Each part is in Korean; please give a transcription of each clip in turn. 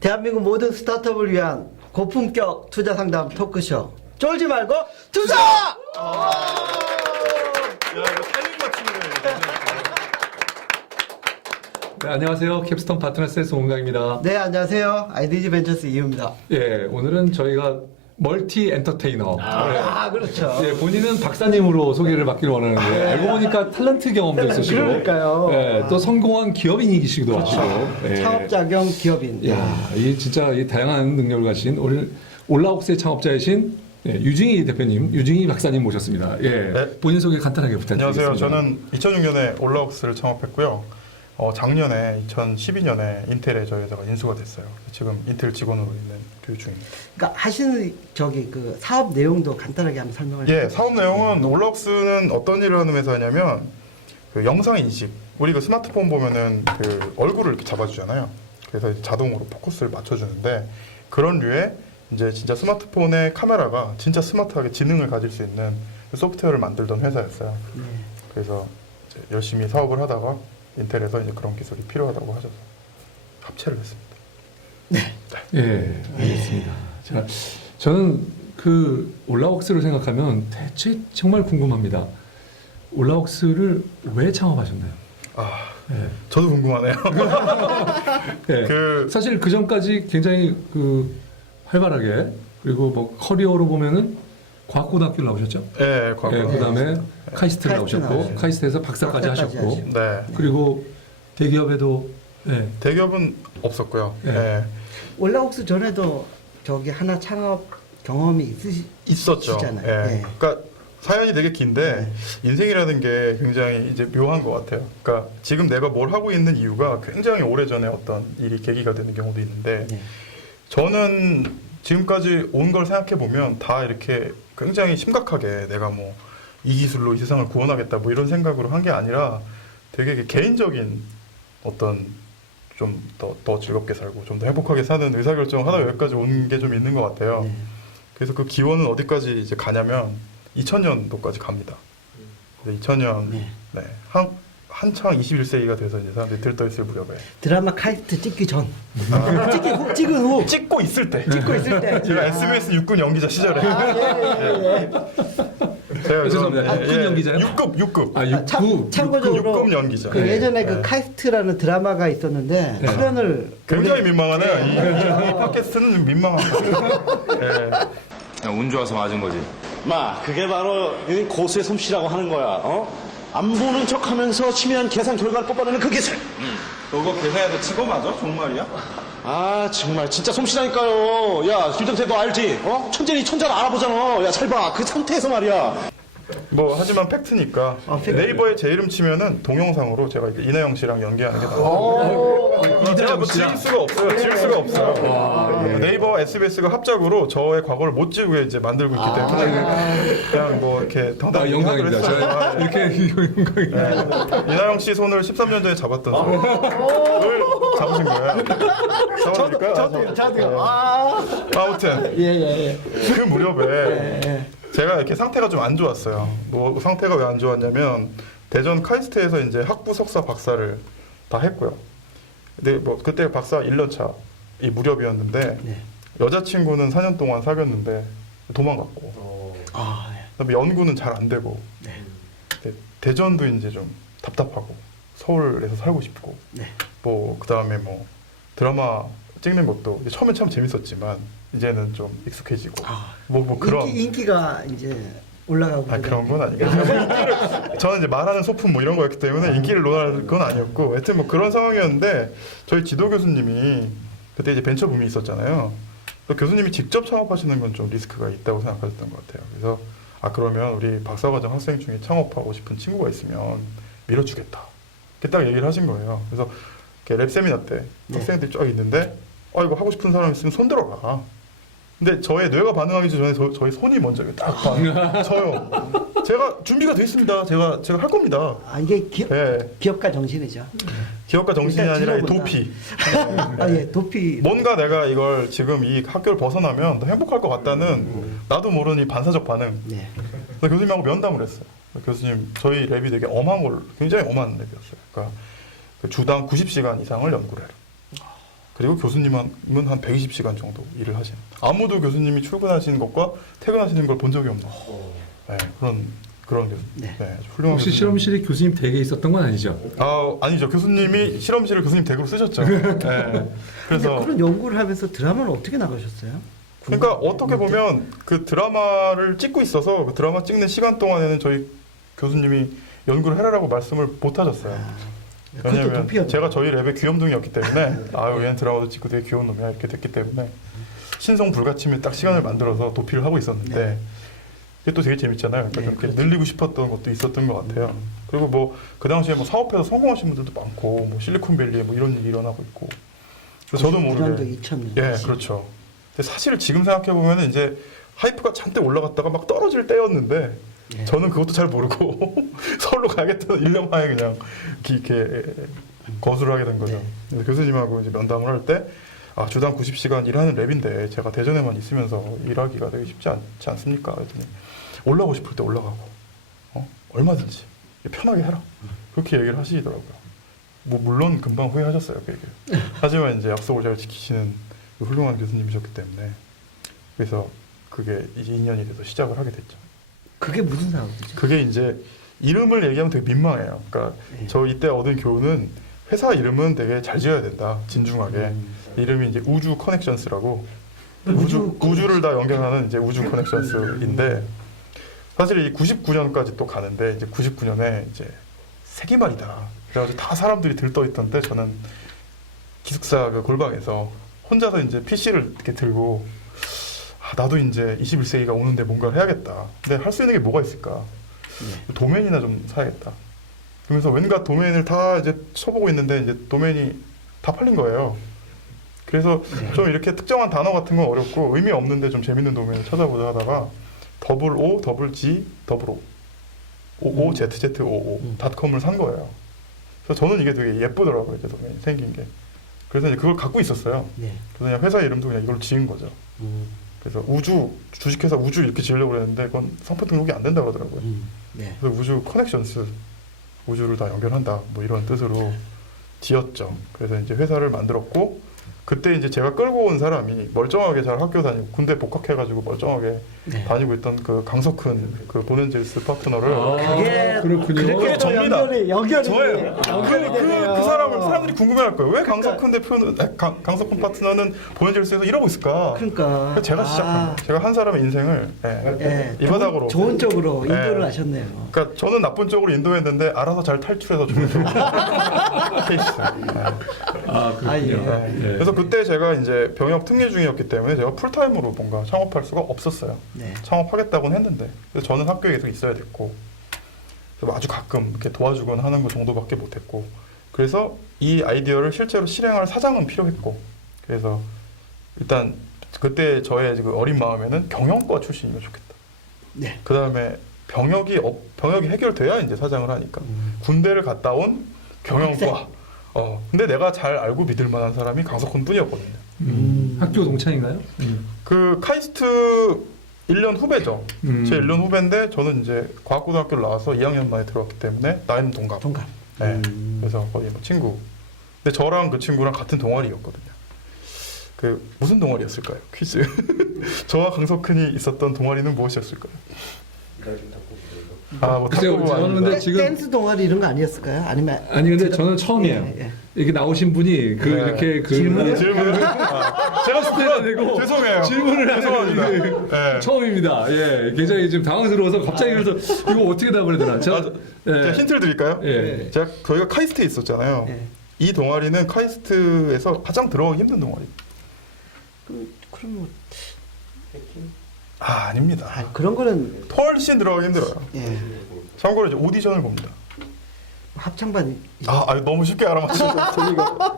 대한민국 모든 스타트업을 위한 고품격 투자 상담 토크쇼. 쫄지 말고 투자! 야, 이거 타이밍 맞추네. 네, 안녕하세요. 캡스톤 파트너스의 송은강입니다. 네, 안녕하세요. IDG 벤처스 이유입니다. 예, 오늘은 저희가 멀티 엔터테이너. 그렇죠. 예, 본인은 박사님으로 소개를 받기를 원하는데 알고 보니까 탤런트 경험도 있으시고, 그러니까요. 예, 또 성공한 기업인이시기도 하시고, 예. 창업자 겸 기업인. 야, 이 진짜 이 다양한 능력을 가진 오늘 올라옥스의 창업자이신 예, 유징희 대표님, 유징희 박사님 모셨습니다. 예, 네. 본인 소개 간단하게 부탁드리겠습니다. 안녕하세요. 저는 2006년에 올라옥스를 창업했고요. 작년에 2012년에 인텔에 저희 회사가 인수가 됐어요. 지금 인텔 직원으로 있는 교육 중입니다. 그러니까 하시는 그 사업 내용도 간단하게 한번 설명을 예, 해주세요. 사업 내용은 올라옥스는 어떤 일을 하는 회사냐면 그 영상 인식. 우리 그 스마트폰 보면은 그 얼굴을 이렇게 잡아주잖아요. 그래서 자동으로 포커스를 맞춰주는데 그런 류의 이제 진짜 스마트폰의 카메라가 진짜 스마트하게 지능을 가질 수 있는 소프트웨어를 만들던 회사였어요. 그래서 이제 열심히 사업을 하다가 인텔에서 이제 그런 기술이 필요하다고 하셔서 합체를 했습니다. 예, 알겠습니다. 자, 저는 그 올라옥스를 생각하면 대체 정말 궁금합니다. 올라옥스를 왜 창업하셨나요? 예. 저도 궁금하네요. 예. 사실 그 전까지 굉장히 그 활발하게 그리고 뭐 커리어로 보면은 과학고등학교를 나오셨죠? 예, 예, 그다음에 카이스트를 카이스트 나오셨고 나오셨죠. 카이스트에서 박사까지 박사까지 하셨고 하시고. 네. 그리고 대기업에도 예. 대기업은 없었고요. 네. 예. 올라옥스 전에도 저기 하나 창업 경험이 있었죠. 있으시잖아요. 예. 예. 그러니까 사연이 되게 긴데 인생이라는 게 굉장히 이제 묘한 것 같아요. 그러니까 지금 내가 뭘 하고 있는 이유가 굉장히 오래전에 어떤 일이 계기가 되는 경우도 있는데 네. 저는 지금까지 온 걸 생각해 보면 다 이렇게 굉장히 심각하게 내가 뭐 이 기술로 이 세상을 구원하겠다 뭐 이런 생각으로 한 게 아니라 되게 개인적인 어떤 좀 더 즐겁게 살고 좀 더 행복하게 사는 의사결정을 하다가 여기까지 온 게 좀 있는 것 같아요. 네. 그래서 그 기원은 어디까지 이제 가냐면 2000년도까지 갑니다. 2000년 네. 네. 한창 21세기가 돼서 이제 사람들이 들떠있을 무렵에 드라마 카이스트 찍기 전. 찍은 후. 찍고 있을 때 찍고 있을 때. 제가 SBS 육군 연기자 시절에 제가 죄송합니다. 육군 연기자요? 6급 아, 6구. 참고적으로 6급 연기자. 그 예전에 네. 그 카이스트라는 드라마가 있었는데 네. 출연을 굉장히 민망하네요. 이 팟캐스트는 민망합니다. 네. 그냥 운 좋아서 맞은 거지. 마, 그게 바로 이 고수의 솜씨라고 하는 거야. 안 보는 척하면서 치밀한 계산 결과를 뽑아내는 그 기술. 너가 계산해서 치고 맞아? 정말이야? 아, 정말 진짜 솜씨라니까요. 야, 김정태 너 알지? 천재니 천재를 알아보잖아. 야, 잘 봐. 그 상태에서 말이야. 뭐 하지만 팩트니까 네이버에 제 이름 치면은 동영상으로 제가 이나영 씨랑 연기하는 게 나와요. 제가 뭐 지울 수가 없어요. 지울 수가 없어요. 네이버 SBS가 합작으로 저의 과거를 못 지우게 이제 만들고 있기 때문에 그냥 뭐 이렇게 당당히 영광입니다. 하기로 했어요. 저 이렇게 영광입니다. 이나영 씨 손을 13년 전에 잡았던 손을 잡으신 거예요. 잡으니까 저도요. 아무튼 예예예. 그 무렵에 제가 이렇게 상태가 좀 안 좋았어요. 뭐 상태가 왜 안 좋았냐면 대전 카이스트에서 이제 학부 석사 박사를 다 했고요. 근데 뭐 그때 박사 1년 차 이 무렵이었는데 여자친구는 4년 동안 사귀었는데 도망갔고 그다음에 연구는 잘 안 되고 근데 대전도 이제 좀 답답하고 서울에서 살고 싶고 뭐 그다음에 뭐 드라마 찍는 것도 처음엔 참 재밌었지만 이제는 좀 익숙해지고 뭐 그런 인기가 이제 올라가고 그런 건 아니고 저는 이제 말하는 소품 뭐 이런 거였기 때문에 인기를 논할 건 아니었고 하여튼 뭐 그런 상황이었는데 저희 지도 교수님이 그때 이제 벤처 붐이 있었잖아요. 교수님이 직접 창업하시는 건 좀 리스크가 있다고 생각하셨던 것 같아요. 그래서 그러면 우리 박사과정 학생 중에 창업하고 싶은 친구가 있으면 밀어주겠다 이렇게 딱 얘기를 하신 거예요. 그래서 랩 세미나 때 학생들이 쫙 있는데 이거 하고 싶은 사람 있으면 손 들어라. 근데 저의 뇌가 반응하기 전에 저희 손이 먼저 딱 저요. 제가 준비가 돼 있습니다. 제가 할 겁니다. 아, 이게 네. 기업가 정신이죠. 기업가 정신이 일단 아니라 이 들어본다. 도피. 아, 예, 도피. 뭔가 내가 이걸 지금 이 학교를 벗어나면 더 행복할 것 같다는 나도 모르는 이 반사적 반응. 네. 그래서 교수님하고 면담을 했어요. 교수님, 저희 랩이 되게 엄한 걸, 굉장히 엄한 랩이었어요. 그러니까 그 주당 90시간 이상을 연구를 해라. 그리고 교수님은 한 120시간 정도 일을 하시는. 아무도 교수님이 출근하시는 것과 퇴근하시는 걸 본 적이 없는. 네, 그런 교수님. 네. 네, 아주 훌륭한 혹시 교수님. 실험실에 교수님 댁에 있었던 건 아니죠? 아니죠. 교수님이 실험실을 교수님 댁으로 쓰셨죠. 네. 근데 그래서 그런 연구를 하면서 드라마는 어떻게 나가셨어요? 그러니까 어떻게 보면 그 드라마를 찍고 있어서 그 드라마 찍는 시간 동안에는 저희 교수님이 연구를 해라라고 말씀을 못 하셨어요. 그것도 왜냐면 도피였네. 제가 저희 랩의 귀염둥이였기 때문에 아유 얘는 드라마도 찍고 되게 귀여운 놈이야 이렇게 됐기 때문에 신성 불가침에 딱 시간을 만들어서 도피를 하고 있었는데 네. 그게 또 되게 재밌잖아요. 그러니까 네, 그렇게 그렇죠. 늘리고 싶었던 것도 있었던 것 같아요. 그리고 뭐 그 당시에 뭐 사업해서 성공하신 분들도 많고 뭐 실리콘밸리에 뭐 이런 일이 일어나고 있고 그래서 저도 99년도, 모르게 2000년. 예 그렇죠. 근데 사실 지금 생각해 보면은 이제 하이프가 잔뜩 올라갔다가 막 떨어질 때였는데 예. 저는 그것도 잘 모르고 서울로 가야겠다는 일념하에 그냥 이렇게 거수를 하게 된 거죠. 근데 교수님하고 이제 면담을 할 때 주당 90시간 일하는 랩인데 제가 대전에만 있으면서 일하기가 되게 쉽지 않지 않습니까? 그랬더니 올라가고 싶을 때 올라가고 얼마든지 편하게 해라. 그렇게 얘기를 하시더라고요. 뭐 물론 금방 후회하셨어요. 그 얘기를. 하지만 이제 약속을 잘 지키시는 그 훌륭한 교수님이셨기 때문에 그래서 그게 이제 2년이 돼서 시작을 하게 됐죠. 그게 무슨 사업이죠? 그게 이제 이름을 얘기하면 되게 민망해요. 그러니까 네. 저 이때 얻은 교훈은 회사 이름은 되게 잘 지어야 된다. 진중하게. 이름이 이제 우주 커넥션스라고 우주를 다 연결하는 이제 우주 커넥션스인데 사실 이 99년까지 또 가는데 이제 99년에 이제 세기말이다. 그래가지고 다 사람들이 들떠 있던데 저는 기숙사 그 골방에서 혼자서 이제 PC를 이렇게 들고 나도 이제 21세기가 오는데 뭔가를 해야겠다. 근데 할 수 있는 게 뭐가 있을까? 도메인이나 좀 사야겠다. 그러면서 왠가 도메인을 다 이제 쳐보고 있는데 이제 도메인이 다 팔린 거예요. 그래서 좀 이렇게 특정한 단어 같은 건 어렵고 의미 없는데 좀 재밌는 도메인을 찾아보자 하다가 OOZZOO.com을 산 거예요. 그래서 저는 이게 되게 예쁘더라고요. 이제 도메인 생긴 게. 그래서 이제 그걸 갖고 있었어요. 네. 그래서 그냥 회사 이름도 그냥 이걸로 지은 거죠. 그래서 주식회사 우주 이렇게 지으려고 그랬는데 그건 상표 등록이 안 된다고 하더라고요. 네. 그래서 우주 커넥션스, 우주를 다 연결한다, 뭐 이런 뜻으로 지었죠. 그래서 이제 회사를 만들었고 그때 이제 제가 끌고 온 사람이 멀쩡하게 잘 학교 다니고 군대 복학해가지고 멀쩡하게 네. 다니고 있던 그 강석훈 그 보넨젤스 파트너를 그게 그렇군요. 그게 접니다. 연결이 저예요. 되네요. 그 사람을 사람들이 궁금해할 거예요. 왜 강석훈 대표는 강석훈 파트너는 보넨젤스에서 이러고 있을까? 그러니까 그래서 제가 시작한 거예요. 제가 한 사람의 인생을 이 바닥으로 좋은 쪽으로 인도를 네. 하셨네요. 그러니까 저는 나쁜 쪽으로 인도했는데 알아서 잘 탈출해서 좋은 쪽으로 케이스. 그렇군요. 예. 네. 그래서 그때 제가 이제 병역 특례 중이었기 때문에 제가 풀타임으로 뭔가 창업할 수가 없었어요. 네. 창업하겠다고는 했는데 그래서 저는 학교에 계속 있어야 됐고 그래서 아주 가끔 이렇게 도와주거나 하는 것 정도밖에 못했고 그래서 이 아이디어를 실제로 실행할 사장은 필요했고 그래서 일단 그때 저의 그 어린 마음에는 경영과 출신이면 좋겠다. 네. 그 다음에 병역이 해결돼야 이제 사장을 하니까 군대를 갔다 온 경영과 근데 내가 잘 알고 믿을 만한 사람이 강석훈 뿐이었거든요. 학교 동창인가요? 그 카이스트 1년 후배죠. 제 1년 후배인데 저는 이제 과학고등학교를 나와서 2학년 만에 들어왔기 때문에 나이는 동갑. 동갑. 네. 그래서 거의 뭐 친구. 근데 저랑 그 친구랑 같은 동아리였거든요. 그 무슨 동아리였을까요? 퀴즈. 저와 강석훈이 있었던 동아리는 무엇이었을까요? 뭐 글쎄요, 탁구부 저는 아닙니다. 근데 지금 댄스 동아리 이런 거 아니었을까요? 아니면 아니 근데 저는 처음이에요. 예. 이렇게 나오신 분이 네. 질문을 제가 스테이가 되고 죄송해요. 질문을 죄송합니다. 하는 네. 처음입니다. 예, 굉장히 지금 당황스러워서 갑자기 그래서 이거 어떻게 답을 해야 되나? 제가 힌트를 드릴까요? 예. 저희가 카이스트에 있었잖아요. 예. 이 동아리는 카이스트에서 가장 들어가기 힘든 동아리. 그럼 뭐 아닙니다. 그런 거는 훨씬 들어가기 힘들어요. 예. 참고로 이제 오디션을 봅니다. 합창반 너무 쉽게 알아맞히죠. 저희가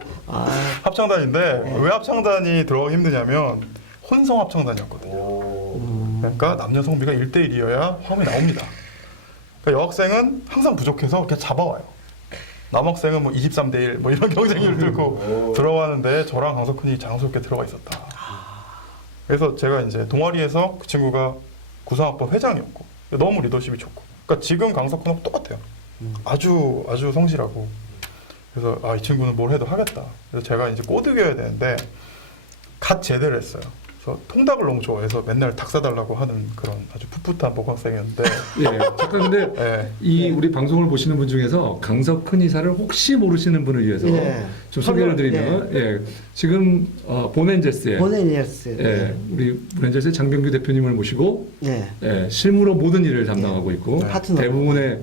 합창단인데 왜 합창단이 들어가기 힘드냐면 혼성 합창단이었거든요. 그러니까 남녀 성비가 1대1이어야 화음이 나옵니다. 그러니까 여학생은 항상 부족해서 그냥 잡아와요. 남학생은 뭐 23대1 뭐 이런 경쟁률을 들고 들어가는데 저랑 강석훈이 장스럽게 들어가 있었다. 그래서 제가 이제 동아리에서 그 친구가 구성학번 회장이었고 너무 리더십이 좋고, 그러니까 지금 강석훈하고 똑같아요. 아주 성실하고. 그래서 아, 이 친구는 뭘 해도 하겠다. 그래서 제가 이제 꼬드겨야 되는데 갓 제대를 했어요. 그래서 통닭을 너무 좋아해서 맨날 닭 사달라고 하는 그런 아주 풋풋한 모범생이었는데 예, 잠깐 근데 예. 이 우리 방송을 보시는 분 중에서 강석훈 이사를 혹시 모르시는 분을 위해서 예. 좀 소개를 드리면 예, 지금 보넨제스의 보네니어스. 예, 우리 보넨제스의 장병규 대표님을 모시고 예. 예, 실무로 모든 일을 담당하고 있고 네. 파트너. 대부분의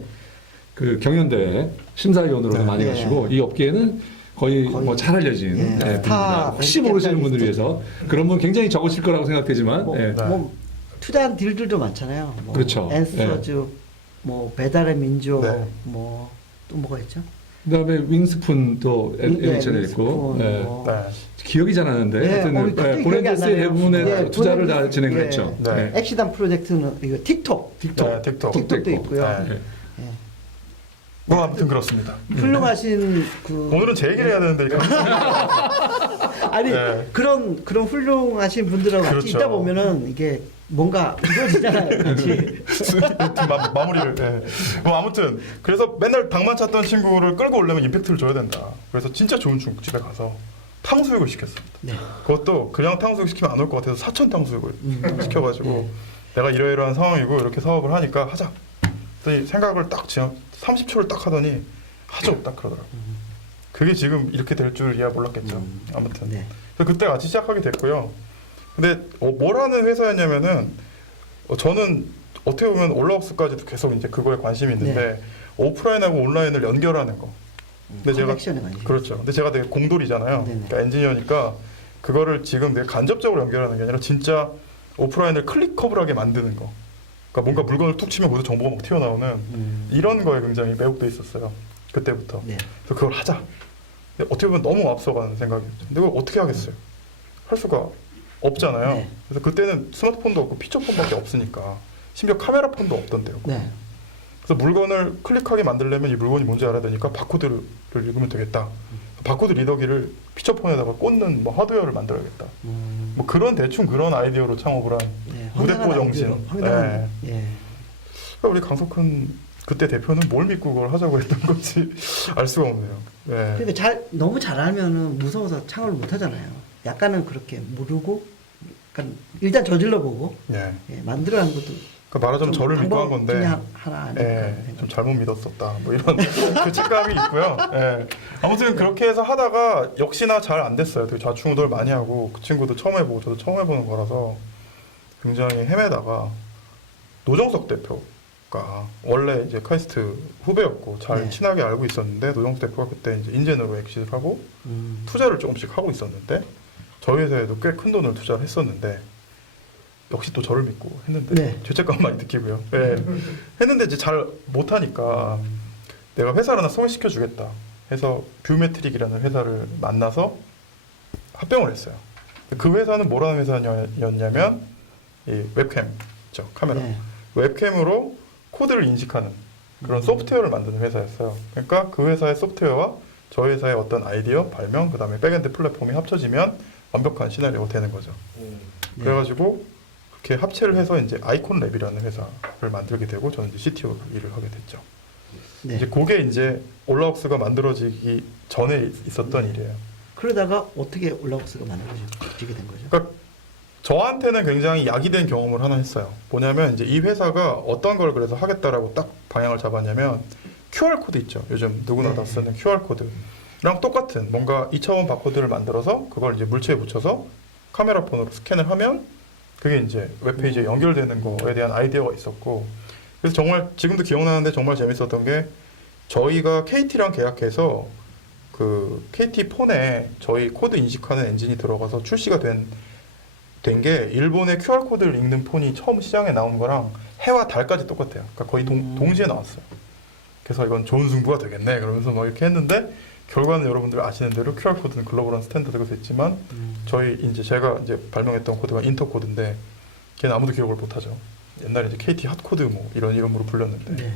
그 경연대회 심사위원으로도 네. 많이 예. 가시고 이 업계에는 거의 뭐 잘 알려진 예. 예, 스타 분입니다. 혹시 모르시는 분들을 위해서 그런 분 굉장히 적으실 거라고 생각되지만 뭐, 예. 뭐 투자한 딜들도 많잖아요. 뭐 그렇죠. 앤서즈, 뭐 배달의 민족, 네. 뭐 또 뭐가 있죠? 그다음에 윙스푼도 예, 에디션에 있고 윙스푼, 예. 뭐. 네. 기억이 잘 안 나는데 예, 하여튼 갑자기 기억이 안 보넨제스의 나네요. 대부분의 예, 투자를 다 보넨제스, 진행을 예. 했죠. 네. 예. 엑시단 프로젝트는 이거 틱톡, 네, 틱톡. 틱톡도 틱톡도 있고. 있고요. 네. 예. 뭐 아무튼 그렇습니다. 훌륭하신 그 오늘은 제 얘기를 해야 되는데 이거 아니 네. 그런 훌륭하신 분들하고 같이 그렇죠. 있다 보면은 이게 뭔가 이루어지잖아요. 같이. 마무리를. 예. 뭐 아무튼 그래서 맨날 닭만 찾던 친구를 끌고 오려면 임팩트를 줘야 된다. 그래서 진짜 좋은 중국집에 가서 탕수육을 시켰습니다. 네. 그것도 그냥 탕수육 시키면 안 올 것 같아서 사천 탕수육을 시켜가지고 내가 이러이러한 상황이고 이렇게 사업을 하니까 하자. 그랬더니 생각을 딱 30초를 딱 하더니 하죠 딱 그러더라고요. 그게 지금 이렇게 될 줄이야 몰랐겠죠. 아무튼 네. 그래서 그때 같이 시작하게 됐고요. 근데 뭘 하는 회사였냐면은 저는 어떻게 보면 올라옥스까지도 계속 이제 그거에 관심이 있는데 오프라인하고 온라인을 연결하는 거. 근데 제가 커넥션에 관심. 그렇죠. 근데 제가 되게 공돌이잖아요. 네네. 그러니까 엔지니어니까 그거를 지금 내가 간접적으로 연결하는 게 아니라 진짜 오프라인을 클릭커블하게 만드는 거. 그러니까 뭔가 물건을 툭 치면 거기서 정보가 막 튀어나오는 이런 거에 굉장히 매혹돼 있었어요. 그때부터. 네. 그래서 그걸 하자. 근데 어떻게 보면 너무 앞서가는 생각이었죠. 근데 그걸 어떻게 하겠어요? 할 수가 없잖아요. 네. 그래서 그때는 스마트폰도 없고 피처폰밖에 없으니까 심지어 카메라폰도 없던데요. 네. 그래서 물건을 클릭하게 만들려면 이 물건이 뭔지 알아야 되니까 바코드를 읽으면 되겠다. 바코드 리더기를 피처폰에다가 꽂는 뭐 하드웨어를 만들어야겠다. 뭐 그런 대충 그런 아이디어로 창업을 한 네. 무대포 정신. 황당한. 네. 예. 그러니까 우리 강석훈 그때 대표는 뭘 믿고 그걸 하자고 했던 건지 알 수가 없네요. 네. 그러니까 너무 잘 알면은 무서워서 창업을 못 하잖아요. 약간은 그렇게 모르고, 약간 일단 저질러 보고 네. 예, 만들어가는 것도. 그러니까 말하자면 좀 저를 믿고 한 방법 건데 중에 하나 아닐까 예, 생각. 좀 잘못 믿었었다. 뭐 이런 죄책감이 있고요. 예. 아무튼 그렇게 해서 하다가 역시나 잘 안 됐어요. 되게 좌충우돌 많이 하고 그 친구도 처음 해보고 저도 처음 해보는 거라서 굉장히 헤매다가 노정석 대표가 원래 이제 카이스트 후배였고 잘 네. 친하게 알고 있었는데 노정석 대표가 그때 이제 인젠으로 엑시트를 하고 투자를 조금씩 하고 있었는데 저희 회사에도 꽤 큰 돈을 투자를 했었는데 역시 또 저를 믿고 했는데 네. 죄책감 많이 느끼고요. 네. 했는데 이제 잘 못하니까 내가 회사를 하나 소개시켜 주겠다 해서 뷰메트릭이라는 회사를 만나서 합병을 했어요. 그 회사는 뭐라는 회사였냐면 이 웹캠죠, 카메라. 네. 웹캠으로 코드를 인식하는 그런 소프트웨어를 만드는 회사였어요. 그러니까 그 회사의 소프트웨어와 저희 회사의 어떤 아이디어, 발명, 그다음에 백엔드 플랫폼이 합쳐지면 완벽한 시나리오가 되는 거죠. 그래가지고 그렇게 합체를 해서 이제 아이콘랩이라는 회사를 만들게 되고 저는 이제 CTO 일을 하게 됐죠. 네. 이제 그게 이제 올라옥스가 만들어지기 전에 있었던 일이에요. 그러다가 어떻게 올라옥스가 만들어지게 된 거죠? 그러니까 저한테는 굉장히 약이 된 경험을 하나 했어요. 뭐냐면 이제 이 회사가 어떤 걸 그래서 하겠다라고 딱 방향을 잡았냐면 QR 코드 있죠. 요즘 누구나 다 쓰는 QR 코드랑 똑같은 뭔가 2차원 바코드를 만들어서 그걸 이제 물체에 붙여서 카메라 폰으로 스캔을 하면 그게 이제 웹페이지에 연결되는 거에 대한 아이디어가 있었고 그래서 정말 지금도 기억나는데 정말 재밌었던 게 저희가 KT랑 계약해서 그 KT 폰에 저희 코드 인식하는 엔진이 들어가서 출시가 된 게 일본의 QR 코드를 읽는 폰이 처음 시장에 나온 거랑 해와 달까지 똑같아요. 그러니까 거의 동시에 나왔어요. 그래서 이건 좋은 승부가 되겠네 그러면서 막 이렇게 했는데 결과는 여러분들 아시는 대로 QR 코드는 글로벌한 스탠다드가 됐지만 저희 이제 제가 이제 발명했던 코드가 인터 코드인데 걔는 아무도 기억을 못하죠. 옛날에 이제 KT 핫 코드 뭐 이런 이름으로 불렸는데 네.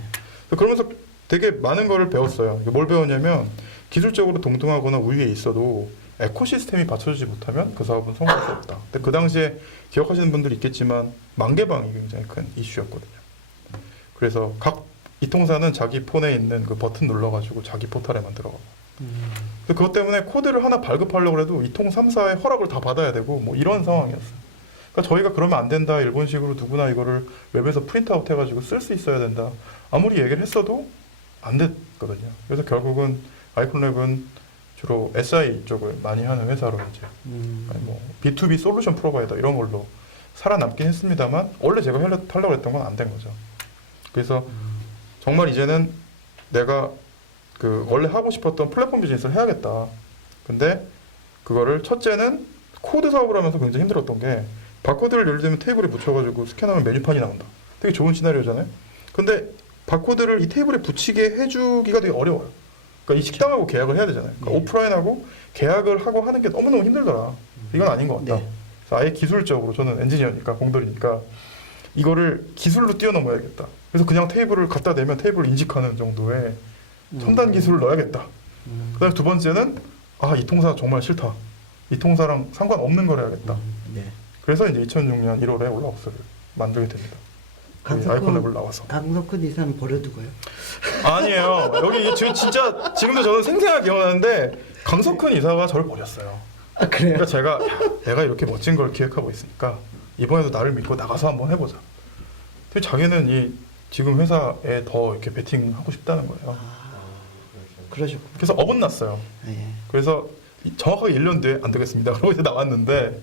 그러면서 되게 많은 거를 배웠어요. 뭘 배웠냐면 기술적으로 동등하거나 우위에 있어도 에코시스템이 받쳐주지 못하면 그 사업은 성공할 수 없다. 근데 그 당시에 기억하시는 분들이 있겠지만 만개방이 굉장히 큰 이슈였거든요. 그래서 각 이통사는 자기 폰에 있는 그 버튼 눌러가지고 자기 포털에만 들어가고. 그래서 그것 때문에 코드를 하나 발급하려고 해도 이통 3사의 허락을 다 받아야 되고 뭐 이런 상황이었어요. 그러니까 저희가 그러면 안 된다. 일본식으로 누구나 이거를 웹에서 프린트아웃 해가지고 쓸 수 있어야 된다. 아무리 얘기를 했어도 안 됐거든요. 그래서 결국은 아이콘랩은 주로 SI 쪽을 많이 하는 회사로 이제 아니 뭐 B2B 솔루션 프로바이더 이런 걸로 살아남긴 했습니다만 원래 제가 하려고 했던 건 안 된 거죠. 그래서 정말 이제는 내가 그 원래 하고 싶었던 플랫폼 비즈니스를 해야겠다. 근데 그거를 첫째는 코드 사업을 하면서 굉장히 힘들었던 게 바코드를 예를 들면 테이블에 붙여가지고 스캔하면 메뉴판이 나온다. 되게 좋은 시나리오잖아요. 근데 바코드를 이 테이블에 붙이게 해주기가 되게 어려워요. 그러니까 이 식당하고 계약을 해야 되잖아요. 그러니까 오프라인하고 계약을 하고 하는 게 너무너무 힘들더라. 이건 아닌 것 같다. 네. 그래서 아예 기술적으로 저는 엔지니어니까 공돌이니까 이거를 기술로 뛰어넘어야겠다. 그래서 그냥 테이블을 갖다 대면 테이블을 인식하는 정도의 첨단 기술을 넣어야겠다. 그다음에 두 번째는 이 통사 정말 싫다. 이 통사랑 상관없는 걸 해야겠다. 네. 그래서 이제 2006년 1월에 올라옥스를 만들게 됩니다. 아이콘랩을 나와서. 강석훈 이사는 버려두고요. 아니에요. 여기 진짜 지금도 저는 생생하게 기억나는데 강석훈 이사가 저를 버렸어요. 아 그래요? 그러니까 제가 내가 이렇게 멋진 걸 기획하고 있으니까 이번에도 나를 믿고 나가서 한번 해보자. 근데 자기는 이 지금 회사에 더 이렇게 베팅하고 싶다는 거예요. 그러셨고. 그래서 어긋났어요. 예. 그래서 정확하게 1년 뒤에 안 되겠습니다. 그러고 이제 나왔는데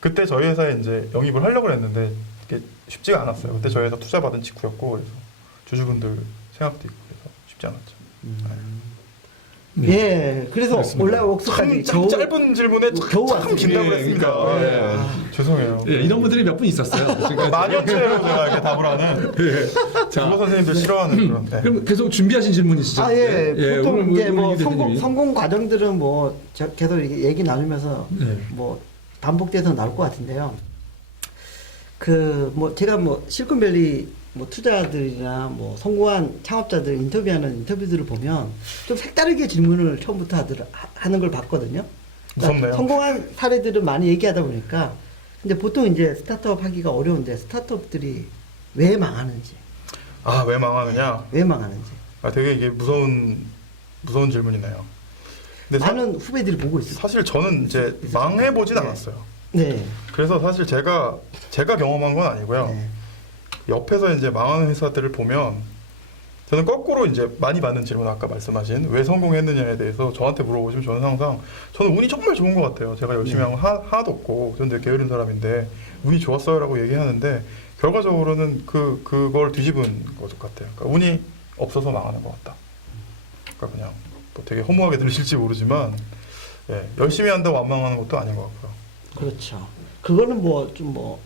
그때 저희 회사에 이제 영입을 하려고 했는데 이게 쉽지가 않았어요. 그때 저희 회사 투자 받은 직후였고 그래서 주주분들 생각도 있고 그래서 쉽지 않았죠. 예, 그래서 그렇습니다. 올라옥스까지 참 짧은 질문에 겨우 참 왔어요. 긴다고 예, 했습니다. 그러니까, 죄송해요. 예, 이런 분들이 몇 분 있었어요. 지금까지. 만연체로 제가 이렇게 답을 하는 자, 국어 선생님들 싫어하는 그런. 네. 그럼 계속 준비하신 질문이시죠? 보통 오늘 이제 뭐 우리 대표님이. 성공 과정들은 뭐 계속 이렇게 얘기 나누면서 네. 뭐 반복돼서 나올 것 같은데요. 그 뭐 제가 뭐 실리콘밸리 뭐 투자자들이나 뭐 성공한 창업자들 인터뷰하는 인터뷰들을 보면 좀 색다르게 질문을 처음부터 하는 걸 봤거든요. 무섭네요. 성공한 사례들을 많이 얘기하다 보니까 근데 보통 이제 스타트업 하기가 어려운데 스타트업들이 왜 망하는지, 왜 망하느냐? 왜 망하는지 되게 이게 무서운 질문이네요. 근데 많은 후배들이 보고 있어요. 사실 저는 이제 망해보진 않았어요. 네. 그래서 사실 제가 경험한 건 아니고요. 네. 옆에서 이제 망하는 회사들을 보면 저는 거꾸로 이제 많이 받는 질문 아까 말씀하신 왜 성공했느냐에 대해서 저한테 물어보시면 저는 항상 저는 운이 정말 좋은 것 같아요. 제가 열심히 한 건 하나도 없고 저는 되게 게으른 사람인데 운이 좋았어요라고 얘기하는데 결과적으로는 그걸 뒤집은 것 같아요. 그러니까 운이 없어서 망하는 것 같다. 그러니까 그냥 뭐 되게 허무하게 들리실지 모르지만 열심히 한다고 안 망하는 것도 아닌 것 같고요. 그렇죠. 그거는 뭐 좀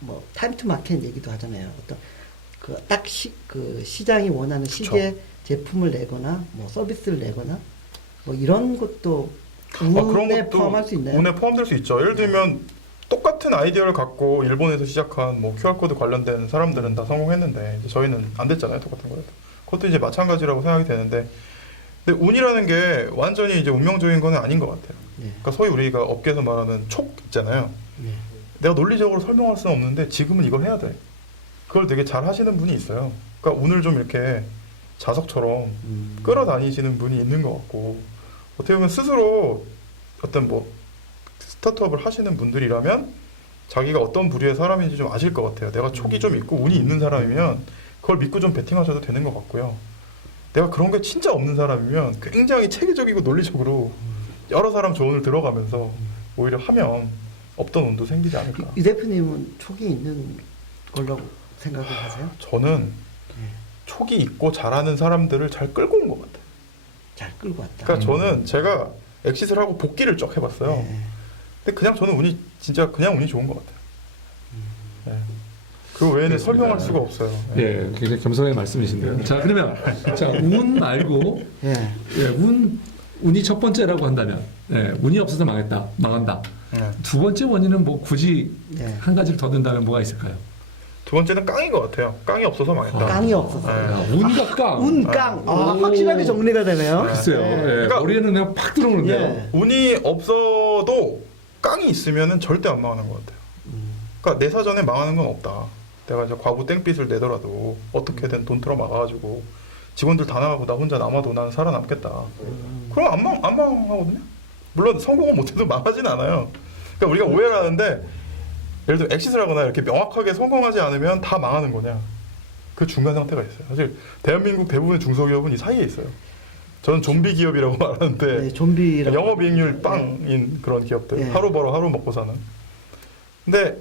뭐 타임 투 마켓 얘기도 하잖아요. 어떤 그 딱 그 시장이 원하는 시기에 제품을 내거나 뭐 서비스를 내거나 뭐 이런 것도 그런 운에 것도 포함할 수 있나요? 운에 포함될 수 있죠. 예를 들면 똑같은 아이디어를 갖고 일본에서 시작한 뭐 QR코드 관련된 사람들은 다 성공했는데 이제 저희는 안 됐잖아요. 똑같은 거라도. 그것도 이제 마찬가지라고 생각이 되는데 근데 운이라는 게 완전히 이제 운명적인 건 아닌 것 같아요. 네. 그러니까 소위 우리가 업계에서 말하는 촉 있잖아요. 네. 내가 논리적으로 설명할 수는 없는데 지금은 이걸 해야 돼. 그걸 되게 잘 하시는 분이 있어요. 그러니까 운을 좀 이렇게 자석처럼 끌어다니시는 분이 있는 것 같고 어떻게 보면 스스로 어떤 뭐 스타트업을 하시는 분들이라면 자기가 어떤 부류의 사람인지 좀 아실 것 같아요. 내가 촉이 좀 있고 운이 있는 사람이면 그걸 믿고 좀 베팅하셔도 되는 것 같고요. 내가 그런 게 진짜 없는 사람이면 굉장히 체계적이고 논리적으로 여러 사람 조언을 들어가면서 오히려 하면 없던 운도 생기지 않을까. 이 대표님은 촉이 있는 걸로 생각을 하세요? 저는 촉이 있고 잘하는 사람들을 잘 끌고 온 것 같아요. 잘 끌고 왔다. 그러니까 저는 제가 엑시트를 하고 복귀를 쭉 해봤어요. 네. 근데 그냥 저는 운이 진짜 그냥 운이 좋은 것 같아요. 네. 그 외에는 그렇습니다. 설명할 수가 없어요. 네. 예, 굉장히 겸손의 말씀이신데요. 자, 그러면 운 말고 예. 운 운이 첫 번째라고 한다면, 운이 없어서 망한다. 네. 두 번째 원인은 뭐 굳이 네. 한 가지를 더 든다면 뭐가 있을까요? 두 번째는 깡인 것 같아요. 깡이 없어서 망했다. 깡이 없어서. 네. 운과 깡. 운깡. 오. 확실하게 정리가 되네요. 글쎄요. 네. 그러니까- 머리에는 그냥 팍 들어오는데요. 예. 운이 없어도 깡이 있으면은 절대 안 망하는 것 같아요. 그러니까 내 사전에 망하는 건 없다. 내가 이제 과부 땡빛을 내더라도 어떻게든 돈 틀어 막아가지고 직원들 다 나가고 나 혼자 남아도 나는 살아남겠다. 그럼 안 망하거든요. 물론 성공은 못해도 망하진 않아요. 그러니까 우리가 오해를 하는데 예를 들어 엑시스를 하거나 이렇게 명확하게 성공하지 않으면 다 망하는 거냐. 그 중간 상태가 있어요. 사실 대한민국 대부분의 중소기업은 이 사이에 있어요. 저는 좀비 기업이라고 말하는데 네, 좀비라고. 영업이익률 빵인 그런 기업들. 네. 하루 벌어 하루 먹고 사는. 근데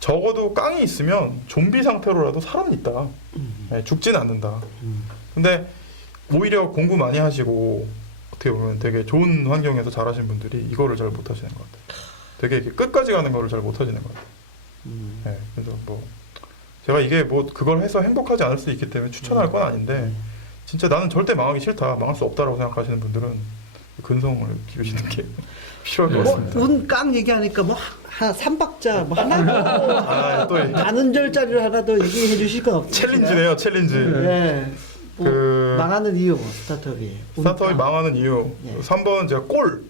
적어도 깡이 있으면 좀비 상태로라도 살아는 있다. 네, 죽진 않는다. 근데 오히려 공부 많이 하시고 어떻게 보면 되게 좋은 환경에서 잘하신 분들이 이거를 잘 못하시는 것 같아요. 되게 이렇게 끝까지 가는 거를 잘 못하시는 것 같아요. 네, 그래서 뭐 제가 이게 뭐 그걸 해서 행복하지 않을 수 있기 때문에 추천할 건 아닌데 진짜 나는 절대 망하기 싫다, 망할 수 없다라고 생각하시는 분들은 근성을 기르시는 게 필요할 것 뭐, 같습니다. 운깡 얘기하니까 뭐, 한 3박자, 뭐, 하나 더. 아, 또 많은 절짜리를 하나 더 얘기해 주실 건 없어요? 챌린지네요, 챌린지. 네. 뭐 그- 망하는 이유, 스타트업이. 스타트업이 운깡. 망하는 이유. 네. 3번 제가 꼴,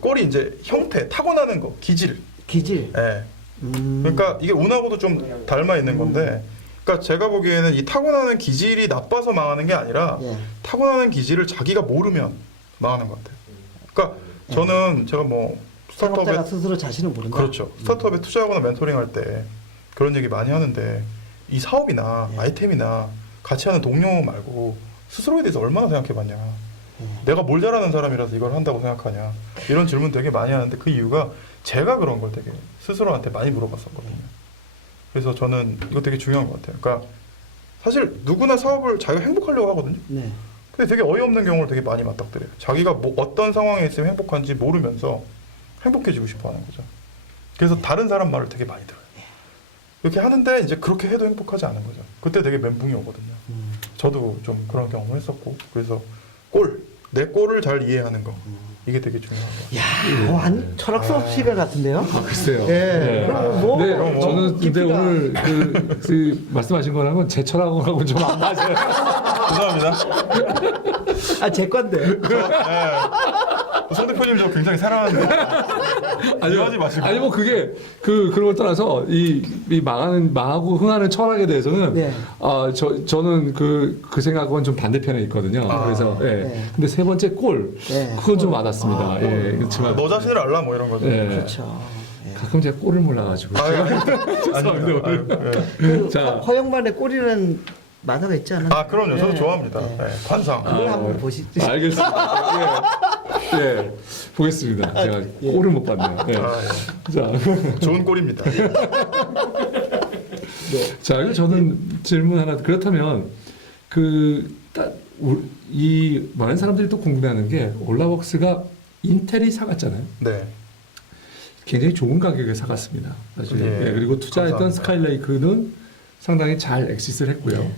꼴이 이제 형태, 타고나는 거, 기질. 기질. 예. 그러니까 이게 운하고도 좀 닮아 있는 건데, 그러니까 제가 보기에는 이 타고나는 기질이 나빠서 망하는 게 아니라 예. 타고나는 기질을 자기가 모르면 망하는 것 같아요. 그러니까 저는 제가 뭐 창업자가 스타트업에 스스로 자신을 모른다. 그렇죠. 스타트업에 투자하거나 멘토링 할 때 그런 얘기 많이 하는데 이 사업이나 아이템이나 같이 하는 동료 말고 스스로에 대해서 얼마나 생각해봤냐. 내가 뭘 잘하는 사람이라서 이걸 한다고 생각하냐. 이런 질문 되게 많이 하는데 그 이유가 제가 그런 걸 되게 스스로한테 많이 물어봤었거든요. 그래서 저는 이거 되게 중요한 것 같아요. 그러니까 사실 누구나 사업을 자기가 행복하려고 하거든요. 네. 근데 되게 어이없는 경우를 되게 많이 맞닥뜨려요. 자기가 뭐 어떤 상황에 있으면 행복한지 모르면서 행복해지고 싶어 하는 거죠. 그래서 다른 사람 말을 되게 많이 들어요. 이렇게 하는데 이제 그렇게 해도 행복하지 않은 거죠. 그때 되게 멘붕이 오거든요. 저도 좀 그런 경험을 했었고, 그래서 내 꼴을 잘 이해하는 거, 이게 되게 중요한 거 같아요. 야, 철학 수업 시간 같은데요? 글쎄요. 예. 그럼 뭐, 네, 그럼 뭐 저는 근데 깊이가- 오늘 그 말씀하신 거랑은 제 철학하고는 좀 안 맞아요. 죄송합니다. 제 건데. 송 대표님 저 굉장히 사랑하는데 이해하지 마시고. 아니 뭐 그게 그런 걸 떠나서 이 망하고 흥하는 철학에 대해서는 네. 저는 그 생각은 좀 반대편에 있거든요. 그래서 예. 네. 근데 세 번째 꼴 네. 그건 좀 와닿습니다. 예. 그렇지만 너 자신을 알라 뭐 이런 거죠. 예. 그렇죠. 가끔 제가 꼴을 몰라가지고 죄송합니다. 그 자. 허영만의 꼴이라는 만화가 있지 않았나요? 아 그럼요. 저도 네. 좋아합니다. 네. 네, 관상. 그걸 한번 보시죠. 알겠습니다. 예. 예. 보겠습니다. 제가 꼴을 못 봤네요. 예. 아, 자. 좋은 꼴입니다. 자, 그리고 저는 질문 하나. 그렇다면 이 많은 사람들이 또 궁금해하는 게 올라웍스가 인텔이 사갔잖아요. 네. 굉장히 좋은 가격에 사갔습니다. 사실. 예, 예, 그리고 투자했던 감사합니다. 스카이레이크는 상당히 잘 엑시스를 했고요. 네.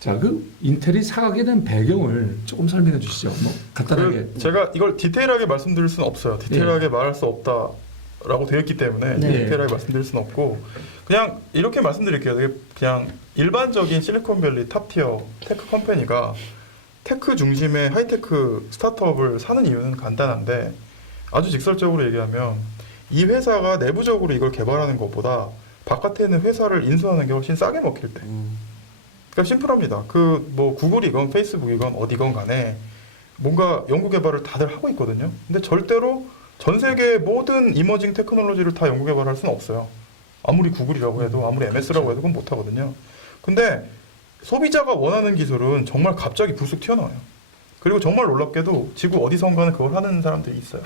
자, 그 인텔이 사가게 된 배경을 조금 설명해 주시죠. 뭐 간단하게. 제가 이걸 디테일하게 말씀드릴 수는 없어요. 디테일하게 말할 수 없다라고 되어 있기 때문에 네. 디테일하게 말씀드릴 수는 없고 그냥 이렇게 말씀드릴게요. 되게 그냥 일반적인 실리콘밸리 탑티어 테크 컴퍼니가 테크 중심의 하이테크 스타트업을 사는 이유는 간단한데 아주 직설적으로 얘기하면 이 회사가 내부적으로 이걸 개발하는 것보다 바깥에 있는 회사를 인수하는 게 훨씬 싸게 먹힐 때. 그러니까 심플합니다. 그 뭐 구글이건 페이스북이건 어디건 간에 뭔가 연구 개발을 다들 하고 있거든요. 근데 절대로 전 세계의 모든 이머징 테크놀로지를 다 연구 개발할 수는 없어요. 아무리 구글이라고 해도 아무리 MS라고 해도 그건 못 하거든요. 근데 소비자가 원하는 기술은 정말 갑자기 불쑥 튀어나와요. 그리고 정말 놀랍게도 지구 어디선가는 그걸 하는 사람들이 있어요.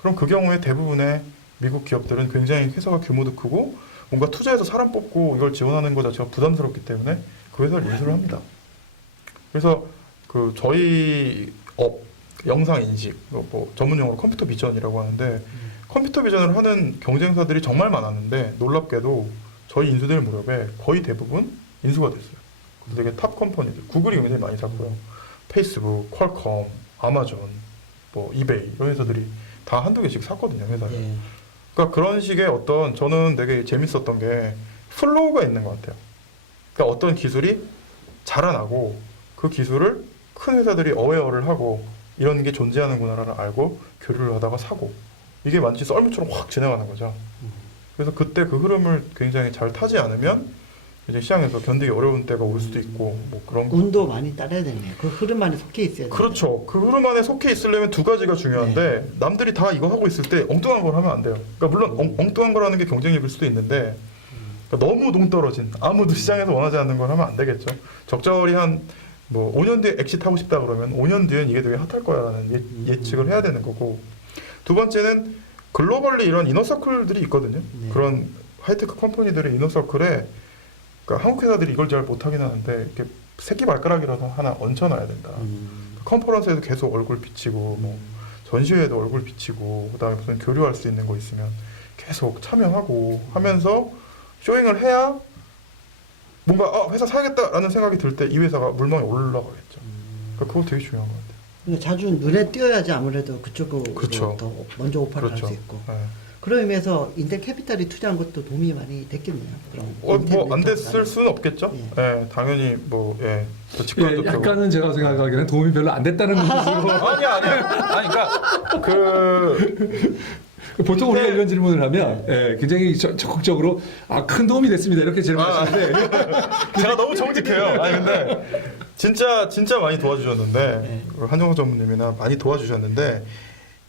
그럼 그 경우에 대부분의 미국 기업들은 굉장히 회사가 규모도 크고 뭔가 투자해서 사람 뽑고 이걸 지원하는 것 자체가 부담스럽기 때문에 그 회사를 인수를 합니다. 그래서 그 저희 업 영상 인식 뭐 전문 용어로 컴퓨터 비전이라고 하는데 컴퓨터 비전을 하는 경쟁사들이 정말 많았는데 놀랍게도 저희 인수될 무렵에 거의 대부분 인수가 됐어요. 되게 탑 컴퍼니들 구글이 굉장히 많이 샀고요. 페이스북, 퀄컴, 아마존 뭐 이베이 이런 회사들이 다 한두 개씩 샀거든요, 회사를. 예. 그러니까 그런 식의 어떤 저는 되게 재밌었던 게 플로우가 있는 것 같아요. 그러니까 어떤 기술이 자라나고 그 기술을 큰 회사들이 어웨어를 하고 이런 게 존재하는구나를 알고 교류를 하다가 사고 이게 마치 썰물처럼 확 지나가는 거죠. 그래서 그때 그 흐름을 굉장히 잘 타지 않으면 이제 시장에서 견디기 어려운 때가 올 수도 있고 뭐 그런 거. 운도 많이 따라야 되네요. 그 흐름 안에 속해 있어야 돼요. 그렇죠. 그 흐름 안에 속해 있으려면 두 가지가 중요한데 남들이 다 이거 하고 있을 때 엉뚱한 걸 하면 안 돼요. 그러니까 물론 엉뚱한 걸 하는 게 경쟁력일 수도 있는데 그러니까 너무 동떨어진 아무도 시장에서 원하지 않는 걸 하면 안 되겠죠. 적절히 한 뭐 5년 뒤에 엑시트하고 싶다 그러면 5년 뒤엔 이게 되게 핫할 거야라는 예측을 해야 되는 거고 두 번째는 글로벌리 이런 이너서클들이 있거든요. 네. 그런 하이테크 컴퍼니들의 이너서클에 그러니까 한국 회사들이 이걸 잘 못하긴 하는데 이렇게 새끼 발가락이라도 하나 얹혀놔야 된다. 컨퍼런스에도 계속 얼굴 비치고 뭐 전시회에도 얼굴 비치고 그다음에 무슨 교류할 수 있는 거 있으면 계속 참여하고 하면서 쇼잉을 해야 뭔가 회사 사야겠다라는 생각이 들 때 이 회사가 물망에 올라가겠죠. 그러니까 그거 되게 중요한 것 같아요. 그러니까 자주 눈에 띄어야지 아무래도 그쪽으로 그렇죠. 더 먼저 오파를 그렇죠. 할 수 있고. 네. 그런 의미에서 인텔 캐피탈이 투자한 것도 도움이 많이 됐겠네요. 그럼 뭐 안 됐을 수는 없겠죠. 예. 예, 당연히 뭐 예, 더 예, 직관적으로. 약간은 제가 생각하기에는 도움이 별로 안 됐다는 것으로 아니야. 아니 그러니까 그 보통 우리가 네. 이런 질문을 하면 예, 굉장히 적극적으로 큰 도움이 됐습니다 이렇게 질문하시는데 제가 너무 정직해요. 아니 근데 진짜 많이 도와주셨는데 한정석 전무님이나 많이 도와주셨는데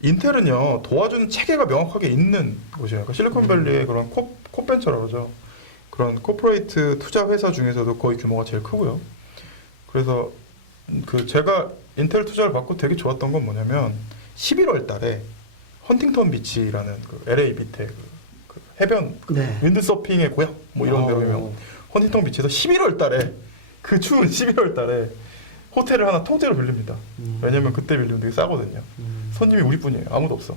인텔은요 도와주는 체계가 명확하게 있는 곳이에요. 그러니까 실리콘밸리의 그런 코벤처라고 그러죠. 그런 코퍼레이트 투자 회사 중에서도 거의 규모가 제일 크고요. 그래서 그 제가 인텔 투자를 받고 되게 좋았던 건 뭐냐면 11월 달에 헌팅턴 비치라는 그 LA 밑에 그 해변 네. 윈드서핑의 고향 뭐 이런 데로 유명 헌팅턴 비치에서 11월 달에 그 추운 11월 달에 호텔을 하나 통째로 빌립니다. 왜냐면 그때 빌리면 되게 싸거든요. 손님이 우리뿐이에요. 아무도 없어.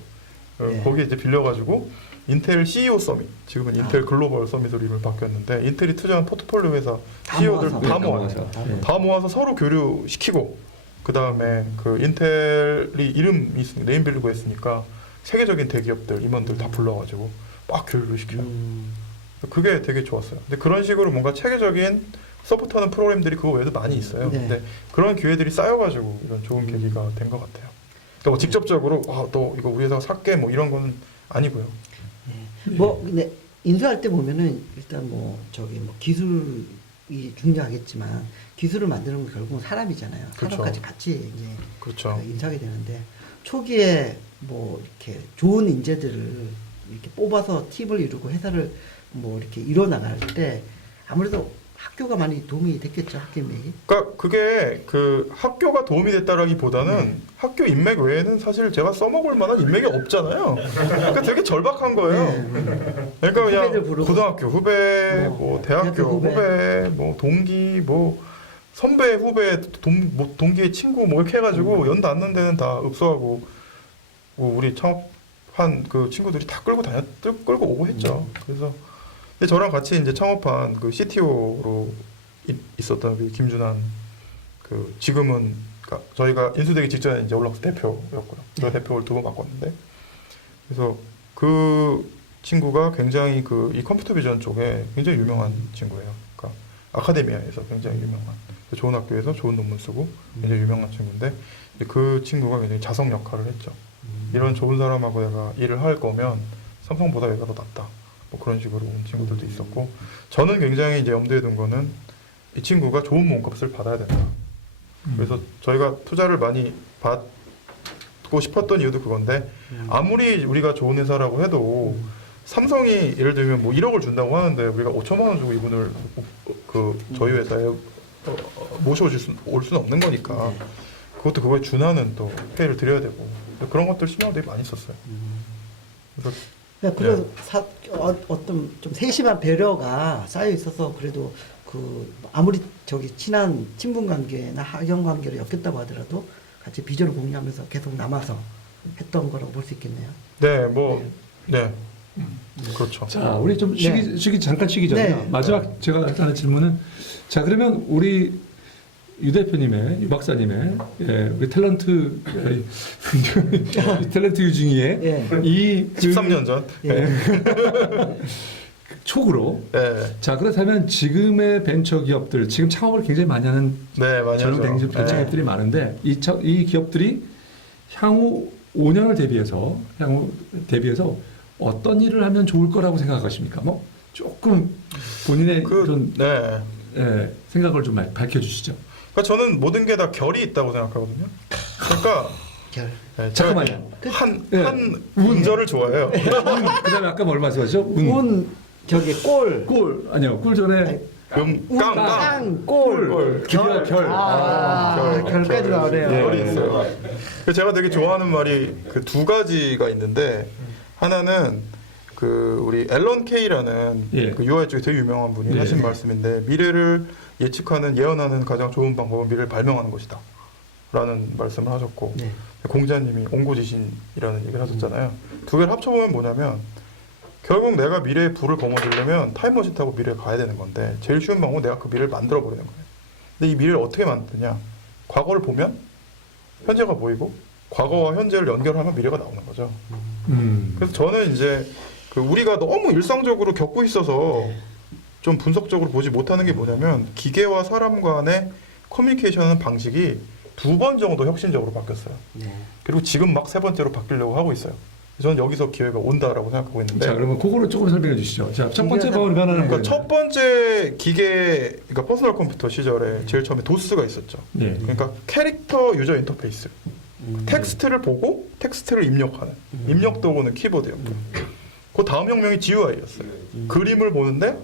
네. 거기에 이제 빌려가지고 인텔 CEO 서밋 지금은 인텔 글로벌 서밋으로 이름을 바뀌었는데 인텔이 투자한 포트폴리오 회사 CEO들 모아서. 다 네, 모아요. 모아서. 네. 다 모아서 서로 교류시키고 그 다음에 그 인텔이 이름이 있으니까 네임빌리고 했으니까 세계적인 대기업들 임원들 다 불러가지고 막 교류를 시켜요. 그게 되게 좋았어요. 근데 그런 식으로 뭔가 체계적인 서포트하는 프로그램들이 그거 외에도 많이 있어요. 네. 근데 그런 기회들이 쌓여가지고 이런 좋은 계기가 된 것 같아요. 그러니까 뭐 직접적으로 너 이거 우리 회사가 살게 뭐 이런 건 아니고요. 뭐 근데 인수할 때 보면은 일단 뭐 저기 뭐 기술이 중요하겠지만 기술을 만드는 건 결국은 사람이잖아요. 그렇죠. 사람까지 같이 이제 그렇죠. 그 인수하게 되는데 초기에 뭐 이렇게 좋은 인재들을 이렇게 뽑아서 팀을 이루고 회사를 뭐 이렇게 이뤄 나갈 때 아무래도 학교가 많이 도움이 됐겠죠. 학교 인맥이. 그러니까 그게 그 학교가 도움이 됐다라기보다는 학교 인맥 외에는 사실 제가 써먹을 만한 인맥이 없잖아요. 그러니까 되게 절박한 거예요. 그러니까 후배들 그냥 부르고. 고등학교 후배, 뭐 대학교 대학교 후배. 후배, 뭐 동기, 뭐 선배 후배, 뭐 동기의 친구 뭐 이렇게 해가지고 연 닿는 데는 다 읍소하고 뭐 우리 창업한 그 친구들이 다 끌고 오고 했죠. 그래서 근데 저랑 같이 이제 창업한 그 CTO로 있었던 그 김준환 그 지금은 그러니까 저희가 인수되기 직전에 이제 올라가서 대표였고요. 제가 대표를 2번 바꿨는데 그래서 그 친구가 굉장히 그 이 컴퓨터 비전 쪽에 굉장히 유명한 친구예요. 그러니까 아카데미아에서 굉장히 유명한 좋은 학교에서 좋은 논문 쓰고 굉장히 유명한 친구인데 그 친구가 굉장히 자성 역할을 했죠. 이런 좋은 사람하고 내가 일을 할 거면 삼성보다 얘가 더 낫다. 뭐 그런 식으로 온 친구들도 있었고 저는 굉장히 이제 염두에 둔 거는 이 친구가 좋은 몸값을 받아야 된다. 그래서 저희가 투자를 많이 받고 싶었던 이유도 그건데 아무리 우리가 좋은 회사라고 해도 삼성이 예를 들면 뭐 1억을 준다고 하는데 우리가 5천만 원 주고 이분을 그 저희 회사에 모셔올 수는 없는 거니까 그것도 그거에 준하는 또 페이를 드려야 되고 그런 것들 신경 되게 많이 썼어요. 그래서 어떤 좀 세심한 배려가 쌓여 있어서 그래도 그 아무리 저기 친한 친분 관계나 학연 관계를 엮였다고 하더라도 같이 비전을 공유하면서 계속 남아서 했던 거라고 볼 수 있겠네요. 네, 뭐 네. 그렇죠. 자, 우리 좀 잠깐 쉬기 전에 네. 마지막 제가 하는 질문은 자 그러면 우리 유 대표님의, 유 박사님의, 예, 우리 탤런트, 탤런트 유중이의 예. 이 13년 전. 예. 촉으로. 네. 자, 그렇다면 지금의 벤처 기업들, 지금 창업을 굉장히 많이 하는 네, 많이 젊은 하죠. 벤처 기업들이 많은데, 이 기업들이 향후 5년을 대비해서 어떤 일을 하면 좋을 거라고 생각하십니까? 뭐, 조금 본인의 그런 네. 예, 생각을 좀 밝혀주시죠. 그러니까 저는 모든 게 다 결이 있다고 생각하거든요. 그러니까 결. 네, 잠깐만요. 한 예. 운전을 좋아해요. 그다음에 아까 뭘 말씀하셨죠? 운 저기 골. 골 아니요. 골 전에 깡, 골. 결. 결까지 나오네요. 결이 있어요. 그래서 제가 되게 좋아하는 말이 그 두 가지가 있는데 하나는 그 우리 앨런 케이라는 예. 그 UI 쪽에 되게 유명한 분이 예. 하신 말씀인데 미래를 예측하는 가장 좋은 방법은 미래를 발명하는 것이다. 라는 말씀을 하셨고 네. 공자님이 옹고지신이라는 얘기를 하셨잖아요. 두 개를 합쳐보면 뭐냐면 결국 내가 미래의 불을 거머쥐려면 타임머신 타고 미래에 가야 되는 건데 제일 쉬운 방법은 내가 그 미래를 만들어버리는 거예요. 근데 이 미래를 어떻게 만드냐? 과거를 보면 현재가 보이고 과거와 현재를 연결하면 미래가 나오는 거죠. 그래서 저는 이제 그 우리가 너무 일상적으로 겪고 있어서 좀 분석적으로 보지 못하는 게 뭐냐면 기계와 사람 간의 커뮤니케이션하는 방식이 2번 정도 혁신적으로 바뀌었어요. 네. 그리고 지금 막 3번째로 바뀌려고 하고 있어요. 저는 여기서 기회가 온다라고 생각하고 있는데. 자, 그러면 그거를 조금 설명해 주시죠. 자, 첫 번째 방법은 변하는 그러니까 거예요. 첫 번째 기계, 그러니까 퍼스널 컴퓨터 시절에 제일 처음에 도스가 있었죠. 예. 그러니까 캐릭터 유저 인터페이스. 텍스트를 보고 텍스트를 입력하는. 입력 도구는 키보드였고. 그 다음 혁명이 GUI였어요. 그림을 보는데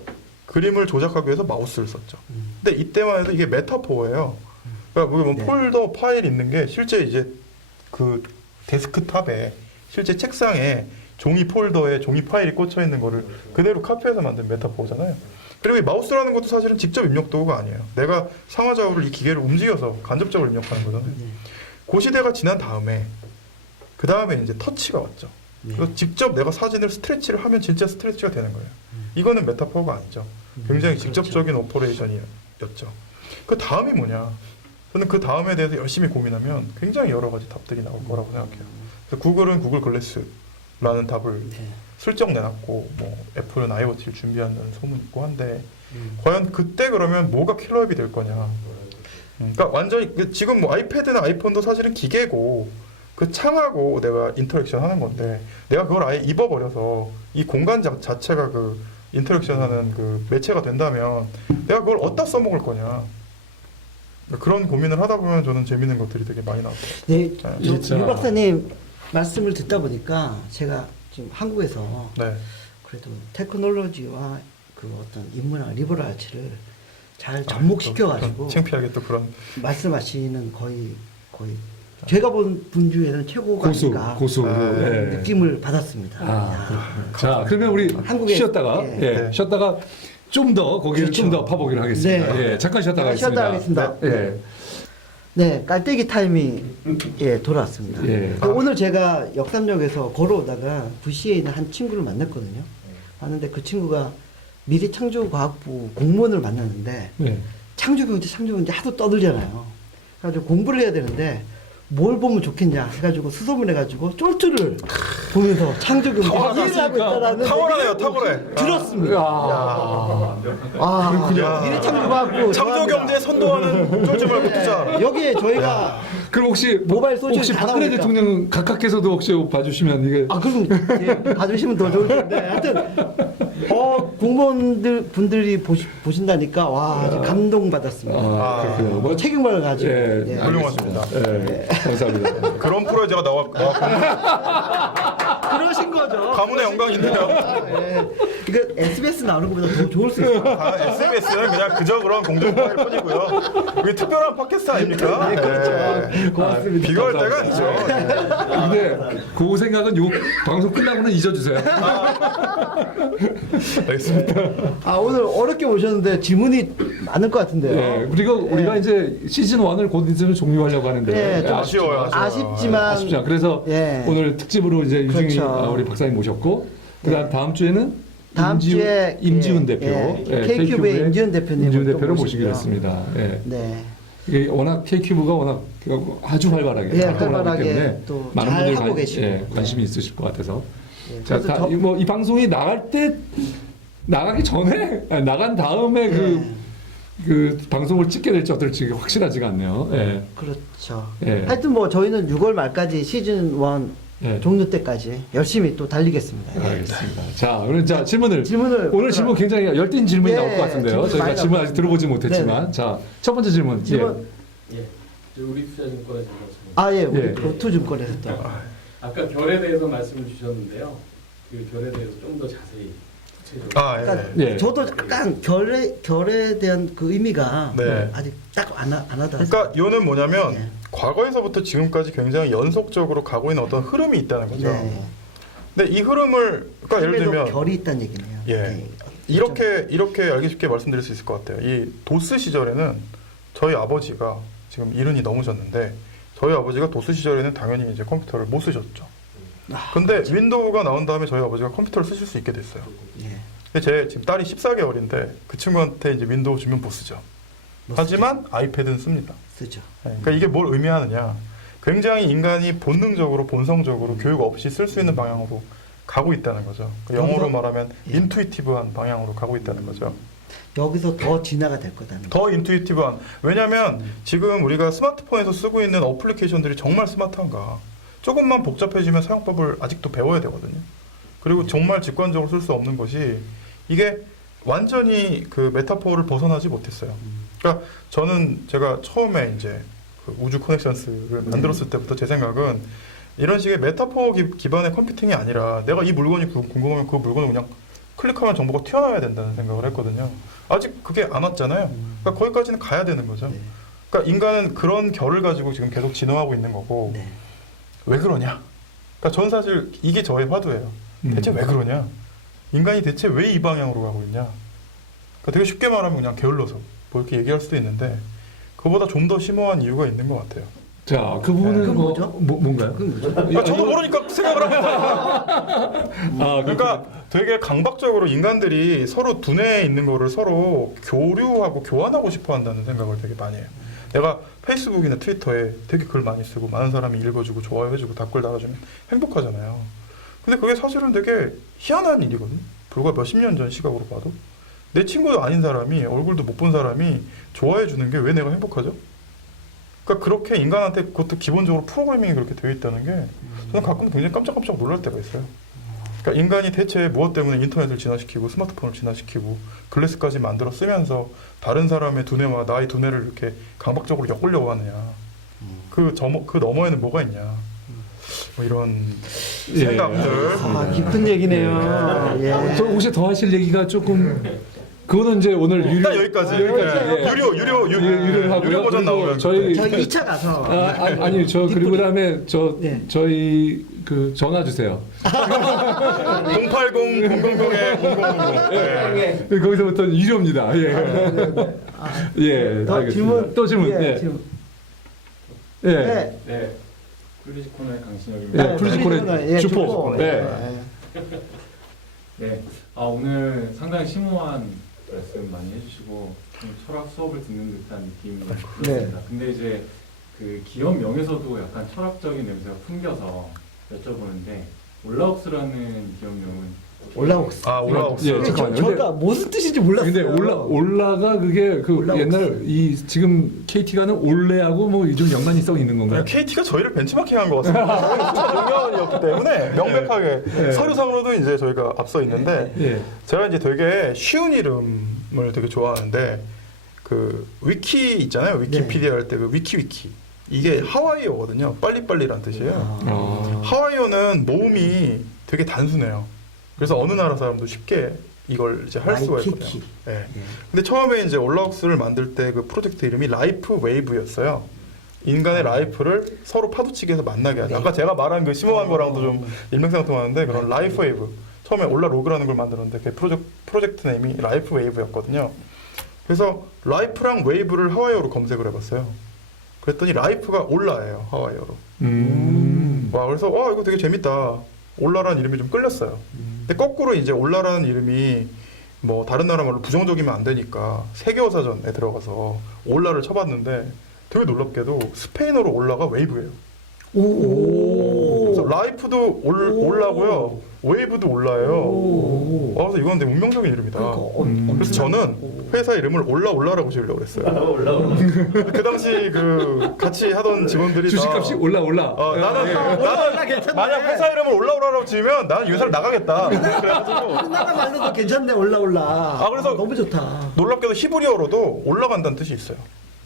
그림을 조작하기 위해서 마우스를 썼죠. 근데 이때만 해도 이게 메타포예요. 그러니까 그게 뭐 네. 폴더 파일 있는 게 실제 이제 그 데스크탑에 실제 책상에 종이 폴더에 종이 파일이 꽂혀 있는 거를 그대로 카피해서 만든 메타포잖아요. 그리고 이 마우스라는 것도 사실은 직접 입력 도구가 아니에요. 내가 상하좌우를 이 기계를 움직여서 간접적으로 입력하는 거잖아요. 그 시대가 지난 다음에 그 다음에 이제 터치가 왔죠. 그래서 직접 내가 사진을 스트레치를 하면 진짜 스트레치가 되는 거예요. 이거는 메타포가 아니죠. 굉장히 직접적인 오퍼레이션이었죠. 그 다음이 뭐냐? 저는 그 다음에 대해서 열심히 고민하면 굉장히 여러 가지 답들이 나올 거라고 생각해요. 그래서 구글은 구글 글래스라는 답을 슬쩍 내놨고, 뭐 애플은 iWatch를 준비하는 소문이 있고 한데, 과연 그때 그러면 뭐가 킬러앱이 될 거냐? 그러니까 완전히 지금 뭐 아이패드나 아이폰도 사실은 기계고 그 창하고 내가 인터랙션 하는 건데 내가 그걸 아예 입어버려서 이 공간 자체가 그 인터랙션 하는 그 매체가 된다면 내가 그걸 어디다 써먹을 거냐? 그런 고민을 하다 보면 저는 재밌는 것들이 되게 많이 나올 것 같아요. 네, 진짜. 유 박사님 말씀을 듣다 보니까 제가 지금 한국에서 네. 그래도 테크놀로지와 그 어떤 인문학 리버럴 아츠를 잘 접목시켜가지고 창피하게 또 그런 말씀하시는 거의 제가 본 분 중에는 최고가 아닌가 고수. 예. 느낌을 받았습니다. 아, 야. 그렇군요. 자, 그러면 우리 한국에- 쉬었다가 예. 쉬었다가 좀 더 거기를 그렇죠. 좀 더 파보기로 하겠습니다. 네. 예, 잠깐 쉬었다가 쉬었다 하겠습니다. 하겠습니다. 예. 네, 깔때기 타임이 돌아왔습니다. 예. 오늘 제가 역삼역에서 걸어오다가 부시에 있는 한 친구를 만났거든요. 봤는데 그 친구가 미래창조과학부 공무원을 만났는데 네. 창조경제 하도 떠들잖아요. 그래가지고 공부를 해야 되는데 뭘 보면 좋겠냐 해가지고 수소문해가지고 쫄쫄을 보면서 창조경제 이해를 하고 있다라는 탁월하네요, 얘기를 탁월해. 들었습니다. 야. 미래창조과학부 창조경제 선도하는 쫄지 말고 투자. 여기에 저희가 그럼 혹시 모바일 소셜 혹시 다 박근혜 나오니까. 대통령 각하께서도 혹시 봐주시면 이게 그럼 봐주시면 더 좋을 텐데 하여튼 공무원들 분들이 보신다니까 와 아주 감동받았습니다. 그렇군요. 뭐, 책임감을 가지고 예, 예. 훌륭하십니다. 예, 감사합니다. 그런 프로에 제가 나왔군요. 그러신 거죠. 가문의 영광인데요. 예. 이거 SBS 나오는 것보다 더 좋을 수 있어요. SBS는 그냥 그저 그런 공중파일 뿐이고요. 이게 특별한 팟캐스트 아닙니까? 네, 그렇죠. 고맙습니다. 비교할 때가 아니죠. 근데 그 생각은 요 방송 끝나고는 잊어주세요. 알겠습니다. 오늘 어렵게 모셨는데 질문이 많을 것 같은데요. 예, 그리고 우리가 이제 시즌 1을 곧 있으면 종료하려고 하는데 예, 좀 아쉬워요. 아쉽지만 아쉽죠. 그래서 예. 오늘 특집으로 이제 유중희 그렇죠. 우리 박사님 모셨고 그다음 다음 주에는 다음 주에 임지훈 예, 대표, 예, K큐브의 임지훈 대표님을 임지훈 또 대표를 모시고요. 모시기로 했습니다. 예. 네. 이게 워낙 K큐브가 워낙 아주 활발하게 예, 활동을 하기 활발하게 때문에 또 많은 잘 분들이 하고 계시고. 예, 관심이 네. 있으실 것 같아서 예, 자, 그래서 저- 이 방송이 나갈 때 나가기 전에 아니, 나간 다음에 그 방송을 찍게 될지 어떨지 확실하지가 않네요. 예. 그렇죠. 예. 하여튼 뭐 저희는 6월 말까지 시즌 1 예. 종료 때까지 열심히 또 달리겠습니다. 예. 알겠습니다. 자, 오늘 질문을 오늘 질문을 질문 굉장히 열띤 질문이 예, 나올 것 같은데요. 질문이 저희가 많이 질문 아직 나왔습니다. 들어보지 못했지만 네네. 자, 첫 번째 질문. 질문 예, 저 우리투자증권에서 말씀드립니다. 아 예, 우리 예. 로투증권에서 또 아까 결에 대해서 말씀을 주셨는데요. 그 결에 대해서 좀 더 자세히 구체적으로. 아, 예. 그러니까 예. 저도 약간 결에 대한 그 의미가 네. 아직 딱 안 하더라고요. 그러니까 요는 뭐냐면 예. 과거에서부터 지금까지 굉장히 연속적으로 가고 있는 어떤 흐름이 있다는 거죠. 네. 근데 이 흐름을 그러니까 예를 힘에도 들면 결이 있다는 얘기네요. 예. 네. 이렇게 알기 쉽게 말씀드릴 수 있을 것 같아요. 이 도스 시절에는 저희 아버지가 지금 이른이 넘으셨는데 저희 아버지가 도스 시절에는 당연히 이제 컴퓨터를 못 쓰셨죠. 근데 윈도우가 나온 다음에 저희 아버지가 컴퓨터를 쓰실 수 있게 됐어요. 예. 근데 제 지금 딸이 14개월인데 그 친구한테 이제 윈도우 주면 못 쓰죠. 못 하지만 아이패드는 씁니다. 쓰죠. 그러니까 이게 뭘 의미하느냐? 굉장히 인간이 본능적으로 본성적으로 교육 없이 쓸 수 있는 방향으로 가고 있다는 거죠. 그러니까 영어로 말하면 예. 인투이티브한 방향으로 가고 있다는 거죠. 여기서 더 진화가 될 거다는 거. 더 인투이티브한. 왜냐하면 지금 우리가 스마트폰에서 쓰고 있는 어플리케이션들이 정말 스마트한가? 조금만 복잡해지면 사용법을 아직도 배워야 되거든요. 그리고 정말 직관적으로 쓸 수 없는 것이 이게 완전히 그 메타포를 벗어나지 못했어요. 그러니까 저는 제가 처음에 이제 그 우주 커넥션스를 만들었을 때부터 제 생각은 이런 식의 메타포 기반의 컴퓨팅이 아니라 내가 이 물건이 궁금하면 그 물건을 그냥 클릭하면 정보가 튀어나와야 된다는 생각을 했거든요. 아직 그게 안 왔잖아요. 그러니까 거기까지는 가야 되는 거죠. 네. 그러니까 인간은 그런 결을 가지고 지금 계속 진화하고 있는 거고 네. 왜 그러냐? 그러니까 전 사실 이게 저의 화두예요. 대체 왜 그러냐? 인간이 대체 왜 이 방향으로 가고 있냐? 그러니까 되게 쉽게 말하면 그냥 게을러서 뭐 이렇게 얘기할 수도 있는데 그보다 좀 더 심오한 이유가 있는 것 같아요. 자, 그 부분은 그건 뭐죠? 뭔가요? 그건 뭐죠? 아, 저도 모르니까 생각을 하고 있어요. 아, 그러니까 되게 강박적으로 인간들이 서로 두뇌에 있는 거를 서로 교류하고 교환하고 싶어 한다는 생각을 되게 많이 해요. 내가 페이스북이나 트위터에 되게 글 많이 쓰고 많은 사람이 읽어주고 좋아요해주고 댓글 달아주면 행복하잖아요. 근데 그게 사실은 되게 희한한 일이거든요. 불과 몇십 년 전 시각으로 봐도 내 친구도 아닌 사람이 얼굴도 못 본 사람이 좋아해주는 게 왜 내가 행복하죠? 그러니까 그렇게 인간한테 그것도 기본적으로 프로그래밍이 그렇게 되어 있다는 게 저는 가끔 굉장히 깜짝깜짝 놀랄 때가 있어요. 그러니까 인간이 대체 무엇 때문에 인터넷을 진화시키고 스마트폰을 진화시키고 글래스까지 만들어 쓰면서 다른 사람의 두뇌와 나의 두뇌를 이렇게 강박적으로 엮으려고 하느냐. 그 너머에는 뭐가 있냐. 뭐 이런 예. 생각들. 아, 깊은 얘기네요. 예. 저 혹시 더 하실 얘기가 조금 그거는 이제 오늘 유료 딱 여기까지. 예. 유료를 하고요. 유료 버전 그리고 나오면 저희 2차 가서 아니 저 그리고 그다음에 네. 저희 그 전화 주세요. 080 000에 0000. 네. 거기서부터 유료입니다. 예. 예. 더 알겠습니다. 질문 또 질문. 예, 예. 질문. 예. 네. 네, 크루지코너의 강신혁입니다. 예. 크루지코너의 예, 주포. 네. 네, 오늘 상당히 심오한 말씀 많이 해주시고 좀 철학 수업을 듣는 듯한 느낌이 들었습니다. 근데 이제 그 기업 명에서도 약간 철학적인 냄새가 풍겨서 여쭤보는데 올라옥스라는 기업명은 올라옥스. 아, 올라옥스. 예, 잠깐만요. 저가 무슨 뜻인지 몰랐어요. 근데 올라가 그게 그 올라옥스. 옛날 이 지금 KT가는 올레하고 뭐 좀 연관이 성 있는 건가요? KT가 저희를 벤치마킹한 것 같습니다. 숫자 중요한이었기 때문에 명백하게 예. 서류상으로도 이제 저희가 앞서 있는데 예. 제가 이제 되게 쉬운 이름을 되게 좋아하는데 그 위키 있잖아요. 위키피디아 할 때 그 위키 이게 하와이어거든요. 빨리빨리란 뜻이에요. 아. 하와이어는 모음이 되게 단순해요. 그래서 어느 나라 사람도 쉽게 이걸 이제 할 수가 있거든요. 와이키키. 예. 근데 처음에 이제 올라옥스를 만들 때 그 프로젝트 이름이 라이프 웨이브였어요. 인간의 라이프를 서로 파도치기해서 만나게 하자. 아까 제가 말한 그 심오한 거랑도 좀 일맥상통하는데 그런 라이프 웨이브. 처음에 올라 로그라는 걸 만들었는데 그 프로젝트 네임이 라이프 웨이브였거든요. 그래서 라이프랑 웨이브를 하와이어로 검색을 해봤어요. 그랬더니 라이프가 올라예요. 하와이어로. 와, 그래서 와 이거 되게 재밌다. 올라라는 이름이 좀 끌렸어요. 근데 거꾸로 이제 올라라는 이름이 뭐 다른 나라 말로 부정적이면 안 되니까 세계어사전에 들어가서 올라를 쳐봤는데 되게 놀랍게도 스페인어로 올라가 웨이브예요. 오. 그래서 라이프도 올라고요. 웨이브도 올라요. 그래서 이건 되게 운명적인 이름이다. 그래서 저는 회사 이름을 올라라고 지으려고 그랬어요. 그 당시 그 같이 하던 직원들이 주식값이 다 올라. 나는 괜찮네. 만약 회사 이름을 올라라고 지으면 나는 이 회사를 나가겠다. 그래가지고 끝나가 말로도 괜찮네. 올라. 그래서 너무 좋다. 놀랍게도 히브리어로도 올라간다는 뜻이 있어요.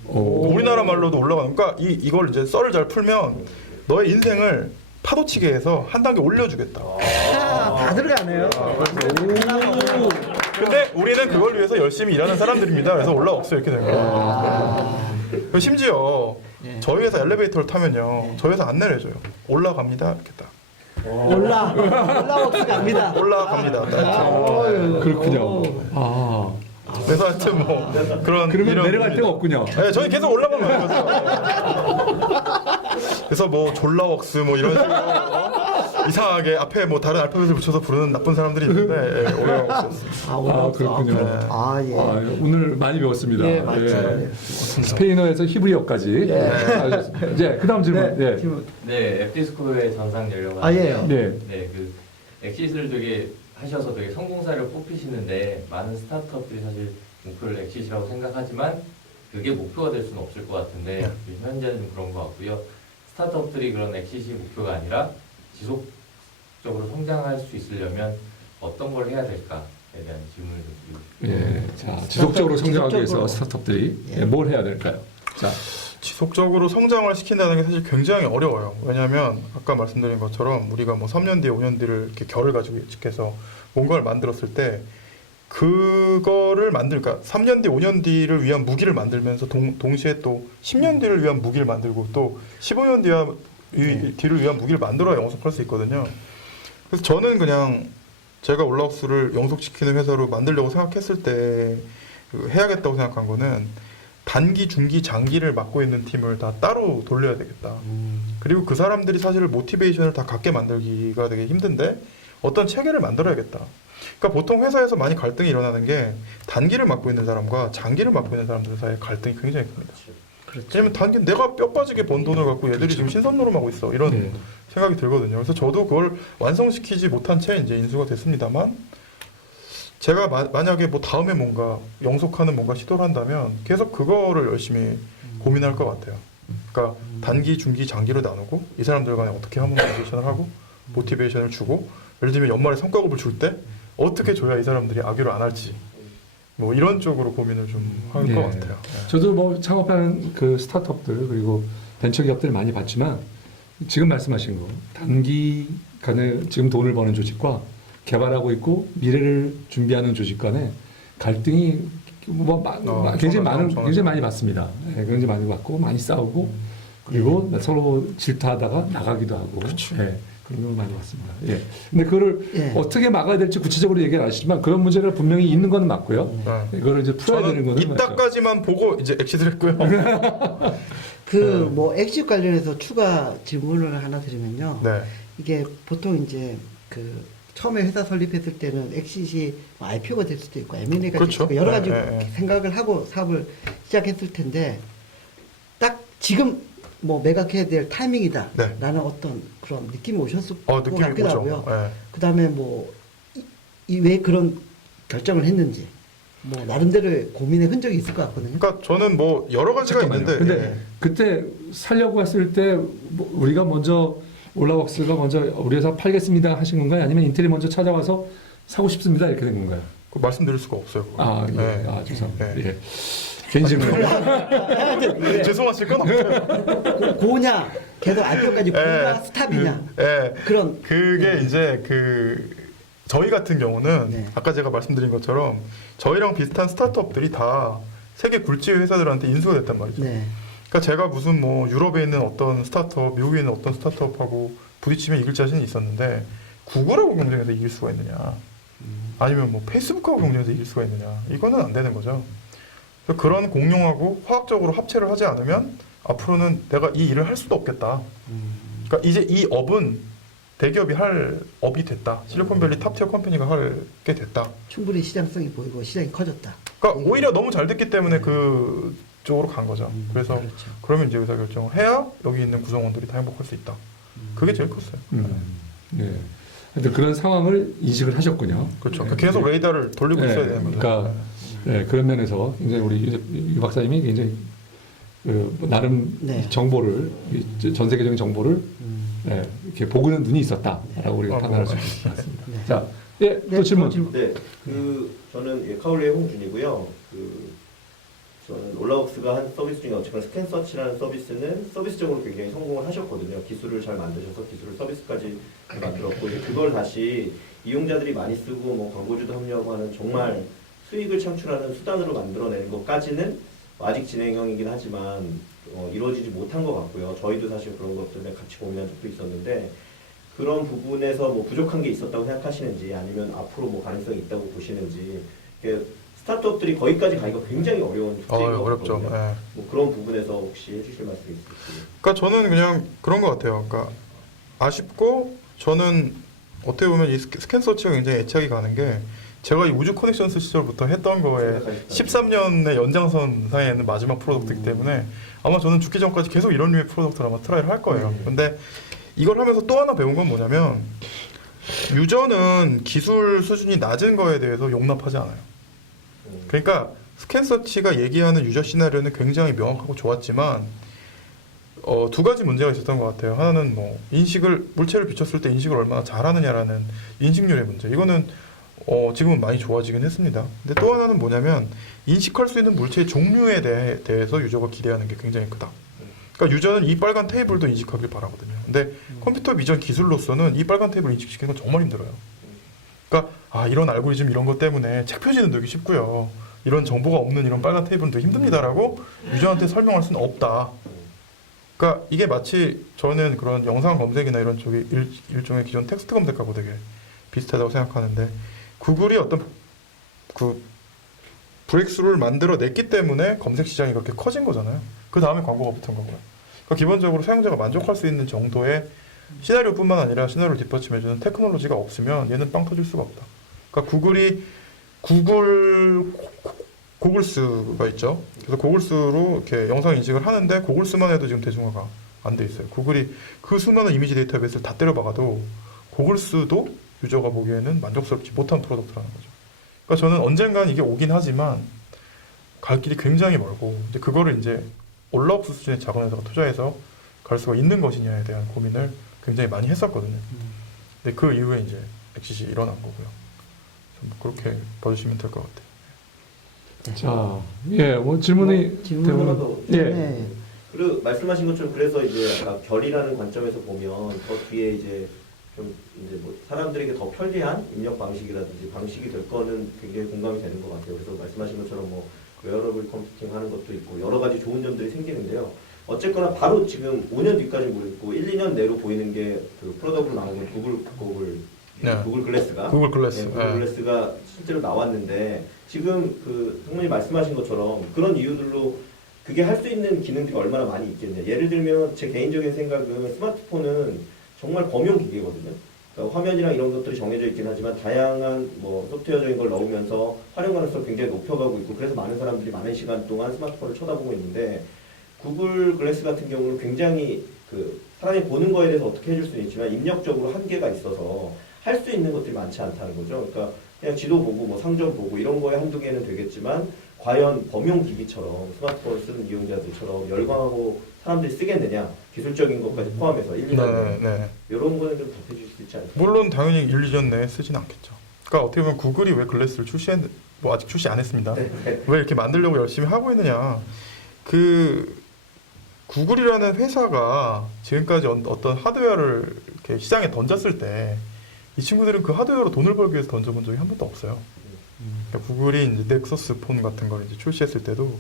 우리나라 말로도 올라가는. 그러니까 이걸 이제 썰을 잘 풀면 너의 인생을 파도치게 해서 한 단계 올려주겠다. 다 들어가네요. 근데 우리는 그걸 위해서 열심히 일하는 사람들입니다. 그래서 올라왔어 이렇게 된 거예요. 그리고 심지어 저희 회사 엘리베이터를 타면요, 저희 회사 안 내려줘요. 올라갑니다 이렇게 딱. 올라웍스 갑니다. 올라갑니다. 딱. 그렇군요. 아. 그래서 하여튼 뭐 그런 그러면 이런 내려갈 데가 없군요. 네, 저희 계속 올라가면 거죠. 그래서 뭐 졸라웍스 뭐 이런 식으로 이상하게 앞에 뭐 다른 알파벳을 붙여서 부르는 나쁜 사람들이 있는데 올라웍스. 그렇군요. 예. 오늘 많이 배웠습니다. 예, 맞죠. 예. 스페인어에서 히브리어까지. 예, 그다음 질문. 네. 예. 질문. 네, 앱디스코의 전상 열려고 예. 하는데요. 네. 네, 그 엑시스를 되게 하셔서 되게 성공사를 뽑히시는데 많은 스타트업들이 사실 목표를 엑시스라고 생각하지만 그게 목표가 될 수는 없을 것 같은데 현재는 좀 그런 것 같고요. 스타트업들이 그런 엑시스 목표가 아니라 지속적으로 성장할 수 있으려면 어떤 걸 해야 될까에 대한 질문을 좀 드리고 예. 자, 지속적으로 성장하기 위해서 스타트업들이 뭘 해야 될까요? 자, 지속적으로 성장을 시킨다는 게 사실 굉장히 어려워요. 왜냐하면 아까 말씀드린 것처럼 우리가 뭐 3년 뒤에 5년 뒤를 이렇게 결을 가지고 예측해서 뭔가를 만들었을 때 그거를 그러니까 3년 뒤, 5년 뒤를 위한 무기를 만들면서 동시에 또 10년 뒤를 위한 무기를 만들고 또 15년 뒤를 위한 무기를 만들어야 영속할 수 있거든요. 그래서 저는 그냥 제가 올라웍스를 영속시키는 회사로 만들려고 생각했을 때 해야겠다고 생각한 거는 단기, 중기, 장기를 맡고 있는 팀을 다 따로 돌려야 되겠다. 그리고 그 사람들이 사실 모티베이션을 다 갖게 만들기가 되게 힘든데 어떤 체계를 만들어야겠다. 그러니까 보통 회사에서 많이 갈등이 일어나는 게 단기를 맡고 있는 사람과 장기를 맡고 있는 사람들 사이에 갈등이 굉장히 큽니다. 왜냐면 단기 내가 뼈 빠지게 번 돈을 갖고 얘들이 지금 신선노름하고 있어 이런 생각이 들거든요. 그래서 저도 그걸 완성시키지 못한 채 이제 인수가 됐습니다만 제가 만약에 뭐 다음에 뭔가 영속하는 뭔가 시도를 한다면 계속 그거를 열심히 고민할 것 같아요. 그러니까 단기, 중기, 장기로 나누고 이 사람들 간에 어떻게 하모니제이션을 하고 모티베이션을 주고 예를 들면 연말에 성과급을 줄 때 어떻게 줘야 이 사람들이 악유를 안 할지 뭐 이런 쪽으로 고민을 좀 할 것 같아요. 저도 뭐 창업하는 그 스타트업들 그리고 벤처 기업들 많이 봤지만 지금 말씀하신 거 단기간에 지금 돈을 버는 조직과 개발하고 있고 미래를 준비하는 조직 간에 갈등이 굉장히 많이 봤습니다. 네, 굉장히 많이 봤고 많이 싸우고 그리고 서로 질투하다가 나가기도 하고 네, 그런 걸 많이 봤습니다. 예. 근데 그거를 어떻게 막아야 될지 구체적으로 얘기를 안 하시지만 그런 문제가 분명히 있는 건 맞고요. 이거를 이제 풀어야 되는 거는 이따까지만 보고 이제 엑시트를 했고요. 뭐 엑시 관련해서 추가 질문을 하나 드리면요. 네. 이게 보통 이제 처음에 회사 설립했을 때는 엑시시 IPO가 될 수도 있고 M&A가 될 수도 있고 여러 가지 생각을 하고 사업을 시작했을 텐데 딱 지금 뭐 매각해야 될 타이밍이다라는 어떤 그런 느낌이 오셨을 것 같기도 하고요. 그다음에 뭐 왜 그런 결정을 했는지 뭐 나름대로 고민의 흔적이 있을 것 같거든요. 그러니까 저는 뭐 여러 가지가 있는데 근데 그때 살려고 했을 때 뭐 우리가 먼저 올라웍스가 먼저 우리 회사 팔겠습니다 하신 건가요? 아니면 인텔이 먼저 찾아와서 사고 싶습니다 이렇게 된 건가요? 그 말씀드릴 수가 없어요. 죄송합니다. 예. 개인 질문. 죄송하실 건 없어요. 고냐, 계속 IPO까지 고냐, 스탑이냐. 그런. 그게 이제 저희 같은 경우는 아까 제가 말씀드린 것처럼 저희랑 비슷한 스타트업들이 다 세계 굴지 회사들한테 인수가 됐단 말이죠. 그러니까 제가 무슨 뭐 유럽에 있는 어떤 스타트업, 미국에 있는 어떤 스타트업하고 부딪히면 이길 자신이 있었는데 구글하고 경쟁해서 이길 수가 있느냐? 아니면 뭐 페이스북하고 경쟁해서 이길 수가 있느냐? 이거는 안 되는 거죠. 그런 공룡하고 화학적으로 합체를 하지 않으면 앞으로는 내가 이 일을 할 수도 없겠다. 그러니까 이제 이 업은 대기업이 할 업이 됐다. 실리콘밸리 탑티어 컴퍼니가 하게 됐다. 충분히 시장성이 보이고 시장이 커졌다. 그러니까 오히려 너무 잘 됐기 때문에 쪽으로 간 거죠. 그래서 그렇죠. 그러면 이제 의사결정을 해야 여기 있는 구성원들이 다 행복할 수 있다. 그게 제일 컸어요. 네. 하여튼 그런 상황을 인식을 하셨군요. 그렇죠. 네. 계속 레이더를 돌리고 네, 있어야 되는 거죠. 그러니까 네, 그런 면에서 굉장히 우리 유 박사님이 굉장히 나름 네. 정보를 전 세계적인 정보를 네, 이렇게 보고는 눈이 있었다라고 우리가 판단할 수 있을 것 같습니다. 네. 자, 예, 또 질문. 네, 저는 카울리의 홍준이고요. 저는 올라웍스가 한 서비스 중에 어쨌거나 스캔서치라는 서비스는 서비스적으로 굉장히 성공을 하셨거든요. 기술을 잘 만드셔서 기술을 서비스까지 만들었고 이제 그걸 다시 이용자들이 많이 쓰고 뭐 광고주도 합류하고 하는 정말 수익을 창출하는 수단으로 만들어내는 것까지는 아직 진행형이긴 하지만 이루어지지 못한 것 같고요. 저희도 사실 그런 것 때문에 같이 고민한 적도 있었는데 그런 부분에서 뭐 부족한 게 있었다고 생각하시는지 아니면 앞으로 뭐 가능성이 있다고 보시는지 스타트업들이 거기까지 가기가 굉장히 어려운 숙제인 것 어렵죠. 같거든요. 네. 뭐 그런 부분에서 혹시 해주실 말씀이 있으실까요? 그러니까 저는 그냥 그런 것 같아요. 그러니까 아쉽고 저는 어떻게 보면 이 스캔 서치가 굉장히 애착이 가는 게 제가 이 우주 커넥션스 시절부터 했던 거에 13년의 연장선 상에 있는 마지막 프로덕트이기 때문에 아마 저는 죽기 전까지 계속 이런 류의 프로덕트를 아마 트라이를 할 거예요. 근데 이걸 하면서 또 하나 배운 건 뭐냐면 유저는 기술 수준이 낮은 거에 대해서 용납하지 않아요. 그러니까 스캔 서치가 얘기하는 유저 시나리오는 굉장히 명확하고 좋았지만 두 가지 문제가 있었던 것 같아요. 하나는 뭐 물체를 비췄을 때 인식을 얼마나 잘하느냐라는 인식률의 문제. 이거는 지금은 많이 좋아지긴 했습니다. 근데 또 하나는 뭐냐면 인식할 수 있는 물체의 종류에 대해서 유저가 기대하는 게 굉장히 크다. 그러니까 유저는 이 빨간 테이블도 인식하길 바라거든요. 근데 컴퓨터 비전 기술로서는 이 빨간 테이블을 인식시키는 건 정말 힘들어요. 그러니까 이런 알고리즘 이런 것 때문에 책 표지는 넣기 쉽고요. 이런 정보가 없는 이런 빨간 테이블은 되게 힘듭니다라고 유저한테 설명할 수는 없다. 그러니까 이게 마치 저는 그런 영상 검색이나 이런 쪽이 일종의 기존 텍스트 검색하고 되게 비슷하다고 생각하는데 구글이 어떤 그 브레이크스루를 만들어냈기 때문에 검색 시장이 그렇게 커진 거잖아요. 그 다음에 광고가 붙은 거고요. 그러니까 기본적으로 사용자가 만족할 수 있는 정도의 시나리오뿐만 아니라 시나리오를 뒷받침해주는 테크놀로지가 없으면 얘는 빵 터질 수가 없다. 그러니까 고글스가 있죠. 그래서 고글스로 이렇게 영상 인식을 하는데 고글스만 해도 지금 대중화가 안 돼 있어요. 구글이 그 수많은 이미지 데이터베이스를 다 때려박아도 고글스도 유저가 보기에는 만족스럽지 못한 프로덕트라는 거죠. 그러니까 저는 언젠간 이게 오긴 하지만 갈 길이 굉장히 멀고 이제 그거를 이제 올라옥스 수준의 작은 회사가 투자해서 갈 수가 있는 것이냐에 대한 고민을 굉장히 많이 했었거든요. 근데 그 이후에 이제 엑시시 일어난 거고요. 좀 그렇게 봐주시면 될 것 같아요. 자, 예, 뭐 질문이 질문 하나 더. 예. 네. 그리고 말씀하신 것처럼 그래서 이제 아까 별이라는 관점에서 보면 더 뒤에 이제 좀 이제 뭐 사람들에게 더 편리한 입력 방식이라든지 방식이 될 거는 굉장히 공감이 되는 것 같아요. 그래서 말씀하신 것처럼 뭐 웨어러블 컴퓨팅 하는 것도 있고 여러 가지 좋은 점들이 생기는데요. 어쨌거나 바로 지금 5년 뒤까지 모르겠고 1, 2년 내로 보이는 게 그 프로덕트로 나오는 구글 글래스가 구글 글래스. 구글 글래스가 실제로 나왔는데 지금 그 성문이 말씀하신 것처럼 그런 이유들로 그게 할 수 있는 기능들이 얼마나 많이 있겠냐. 예를 들면 제 개인적인 생각은 스마트폰은 정말 범용 기계거든요. 그러니까 화면이랑 이런 것들이 정해져 있긴 하지만 다양한 뭐 소프트웨어적인 걸 넣으면서 활용 가능성을 굉장히 높여가고 있고 그래서 많은 사람들이 많은 시간 동안 스마트폰을 쳐다보고 있는데 구글 글래스 같은 경우는 굉장히 그 사람이 보는 거에 대해서 어떻게 해줄 수는 있지만 입력적으로 한계가 있어서 할 수 있는 것들이 많지 않다는 거죠. 그러니까 그냥 지도 보고 뭐 상점 보고 이런 거에 한두 개는 되겠지만 과연 범용 기기처럼 스마트폰을 쓰는 이용자들처럼 열광하고 사람들이 쓰겠느냐 기술적인 것까지 포함해서 1, 2년 네. 이런 거는 좀 답해주실 수 있지 않을까요? 물론 당연히 1, 2년 내에 쓰진 않겠죠. 그러니까 어떻게 보면 구글이 왜 글래스를 뭐 아직 출시 안 했습니다. 왜 이렇게 만들려고 열심히 하고 있느냐. 그 구글이라는 회사가 지금까지 어떤 하드웨어를 이렇게 시장에 던졌을 때 이 친구들은 그 하드웨어로 돈을 벌기 위해서 던져본 적이 한 번도 없어요. 그러니까 구글이 이제 넥서스 폰 같은 걸 이제 출시했을 때도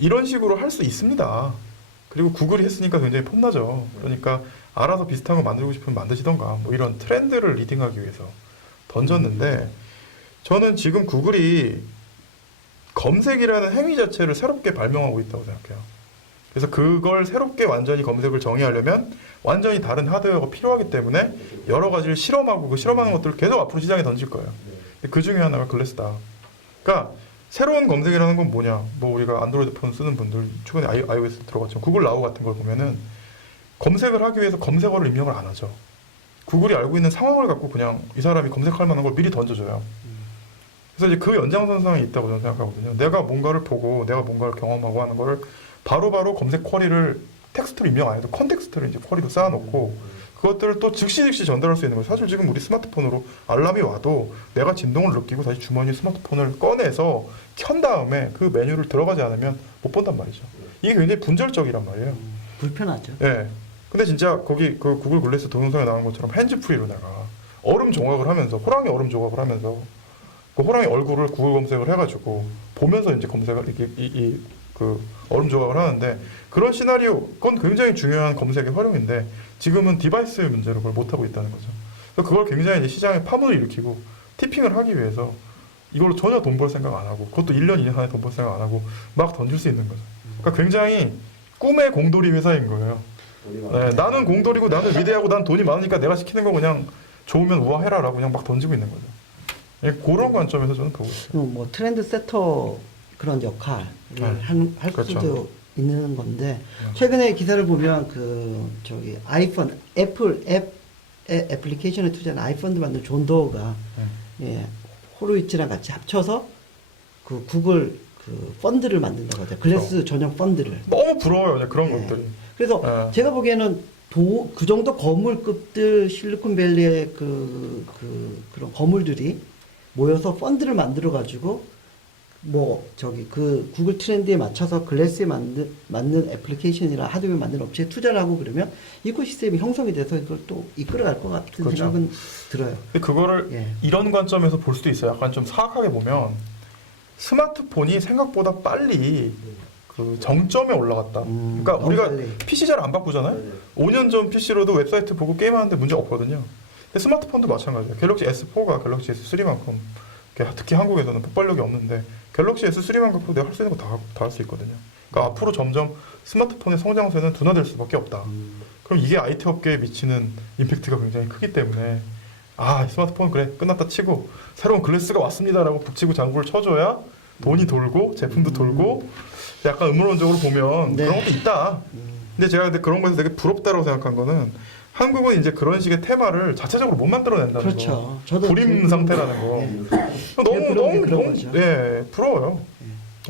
이런 식으로 할 수 있습니다. 그리고 구글이 했으니까 굉장히 폼나죠. 그러니까 알아서 비슷한 거 만들고 싶으면 만드시던가 뭐 이런 트렌드를 리딩하기 위해서 던졌는데 저는 지금 구글이 검색이라는 행위 자체를 새롭게 발명하고 있다고 생각해요. 그래서 그걸 새롭게 완전히 검색을 정의하려면 완전히 다른 하드웨어가 필요하기 때문에 여러 가지를 실험하고 그 실험하는 것들을 계속 앞으로 시장에 던질 거예요. 근데 그 중에 하나가 글래스다. 그러니까 새로운 검색이라는 건 뭐냐? 뭐 우리가 안드로이드 폰 쓰는 분들 최근에 iOS 들어갔죠. 구글 나우 같은 걸 보면은 검색을 하기 위해서 검색어를 입력을 안 하죠. 구글이 알고 있는 상황을 갖고 그냥 이 사람이 검색할 만한 걸 미리 던져줘요. 그래서 이제 그 연장선상에 있다고 저는 생각하거든요. 내가 뭔가를 보고 내가 뭔가를 경험하고 하는 거를 바로바로 검색 쿼리를 텍스트로 입력 안 해도 컨텍스트를 이제 쿼리로 쌓아놓고 그것들을 또 즉시 전달할 수 있는 거예요. 사실 지금 우리 스마트폰으로 알람이 와도 내가 진동을 느끼고 다시 주머니 스마트폰을 꺼내서 켠 다음에 그 메뉴를 들어가지 않으면 못 본단 말이죠. 이게 굉장히 분절적이란 말이에요. 불편하죠. 예. 근데 진짜 거기 그 구글 글래스 동영상에 나온 것처럼 핸즈프리로다가 얼음 조각을 하면서 호랑이 얼음 조각을 하면서 그 호랑이 얼굴을 구글 검색을 해가지고 보면서 이제 검색을 이렇게 그 얼음 조각을 하는데 그런 시나리오 그건 굉장히 중요한 검색의 활용인데 지금은 디바이스의 문제로 그걸 못 하고 있다는 거죠. 그래서 그걸 굉장히 이제 시장에 파문을 일으키고 티핑을 하기 위해서 이걸로 전혀 돈 벌 생각 안 하고 그것도 1년 2년 안에 돈 벌 생각 안 하고 막 던질 수 있는 거죠. 그러니까 굉장히 꿈의 공돌이 회사인 거예요. 네, 나는 공돌이고 나는 위대하고 난 돈이 많으니까 내가 시키는 거 그냥 좋으면 우아해라라고 그냥 막 던지고 있는 거죠. 네, 그런 관점에서 저는 보고 있어요. 뭐 트렌드 세터 그런 역할을 할 그렇죠. 수도 있는 건데 최근에 기사를 보면 그 저기 아이폰 애플 애플리케이션에 투자한 아이폰도 만든 존 도어가 예, 호로이치랑 같이 합쳐서 그 구글 그 펀드를 만든다고 하죠. 글래스 전용 펀드를. 너무 부러워요, 이제 그런 네. 것들이. 그래서 제가 보기에는 그 정도 건물급들 실리콘밸리의 그런 건물들이 모여서 펀드를 만들어 가지고 뭐 저기 그 구글 트렌드에 맞춰서 글래스에 맞는 애플리케이션이나 하드웨어 만드는 업체에 투자를 하고 그러면 이코시스템이 형성이 돼서 이걸 또 이끌어갈 것 같은 그렇죠. 생각은 들어요. 근데 그거를 예. 이런 관점에서 볼 수도 있어요. 약간 좀 사악하게 보면 스마트폰이 생각보다 빨리 그 정점에 올라갔다. 그러니까 너무 우리가 빨리. PC 잘 안 바꾸잖아요. 5년 전 PC로도 웹사이트 보고 게임하는데 문제 없거든요. 근데 스마트폰도 마찬가지예요. 갤럭시 S4가 갤럭시 S3만큼 특히 한국에서는 폭발력이 없는데 갤럭시 S3만 갖고 내가 할 수 있는 거 다 할 수 있거든요. 그러니까 앞으로 점점 스마트폰의 성장세는 둔화될 수밖에 없다. 그럼 이게 IT 업계에 미치는 임팩트가 굉장히 크기 때문에 스마트폰 그래 끝났다 치고 새로운 글래스가 왔습니다라고 북치고 장구를 쳐줘야 돈이 돌고 제품도 돌고 약간 음모론적으로 보면 네. 그런 것도 있다. 근데 제가 그런 거에서 되게 부럽다고 생각한 거는 한국은 이제 그런 식의 테마를 자체적으로 못 만들어낸다는 그렇죠. 거. 저도 불임 제일 상태라는 거. 예. 너무 그런 거죠. 예, 부러워요.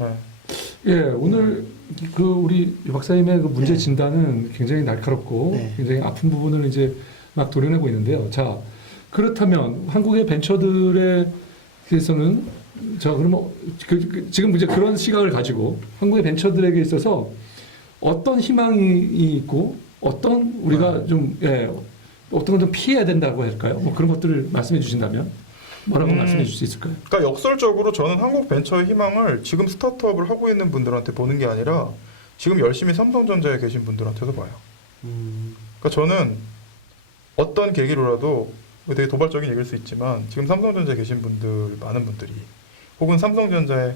예. 예, 오늘 그 우리 박사님의 그 문제 네. 진단은 굉장히 날카롭고 네. 굉장히 아픈 부분을 이제 막 도려내고 있는데요. 자, 그렇다면 한국의 벤처들에 대해서는 자, 그러면 지금 이제 그런 시각을 가지고 한국의 벤처들에게 있어서 어떤 희망이 있고 어떤 우리가 좀 어떤 걸 좀 피해야 된다고 할까요? 뭐 그런 것들을 말씀해 주신다면 뭐라고 말씀해 주실 수 있을까요? 그러니까 역설적으로 저는 한국 벤처의 희망을 지금 스타트업을 하고 있는 분들한테 보는 게 아니라 지금 열심히 삼성전자에 계신 분들한테도 봐요. 그러니까 저는 어떤 계기로라도 되게 도발적인 얘기일 수 있지만 지금 삼성전자에 계신 분들 많은 분들이 혹은 삼성전자에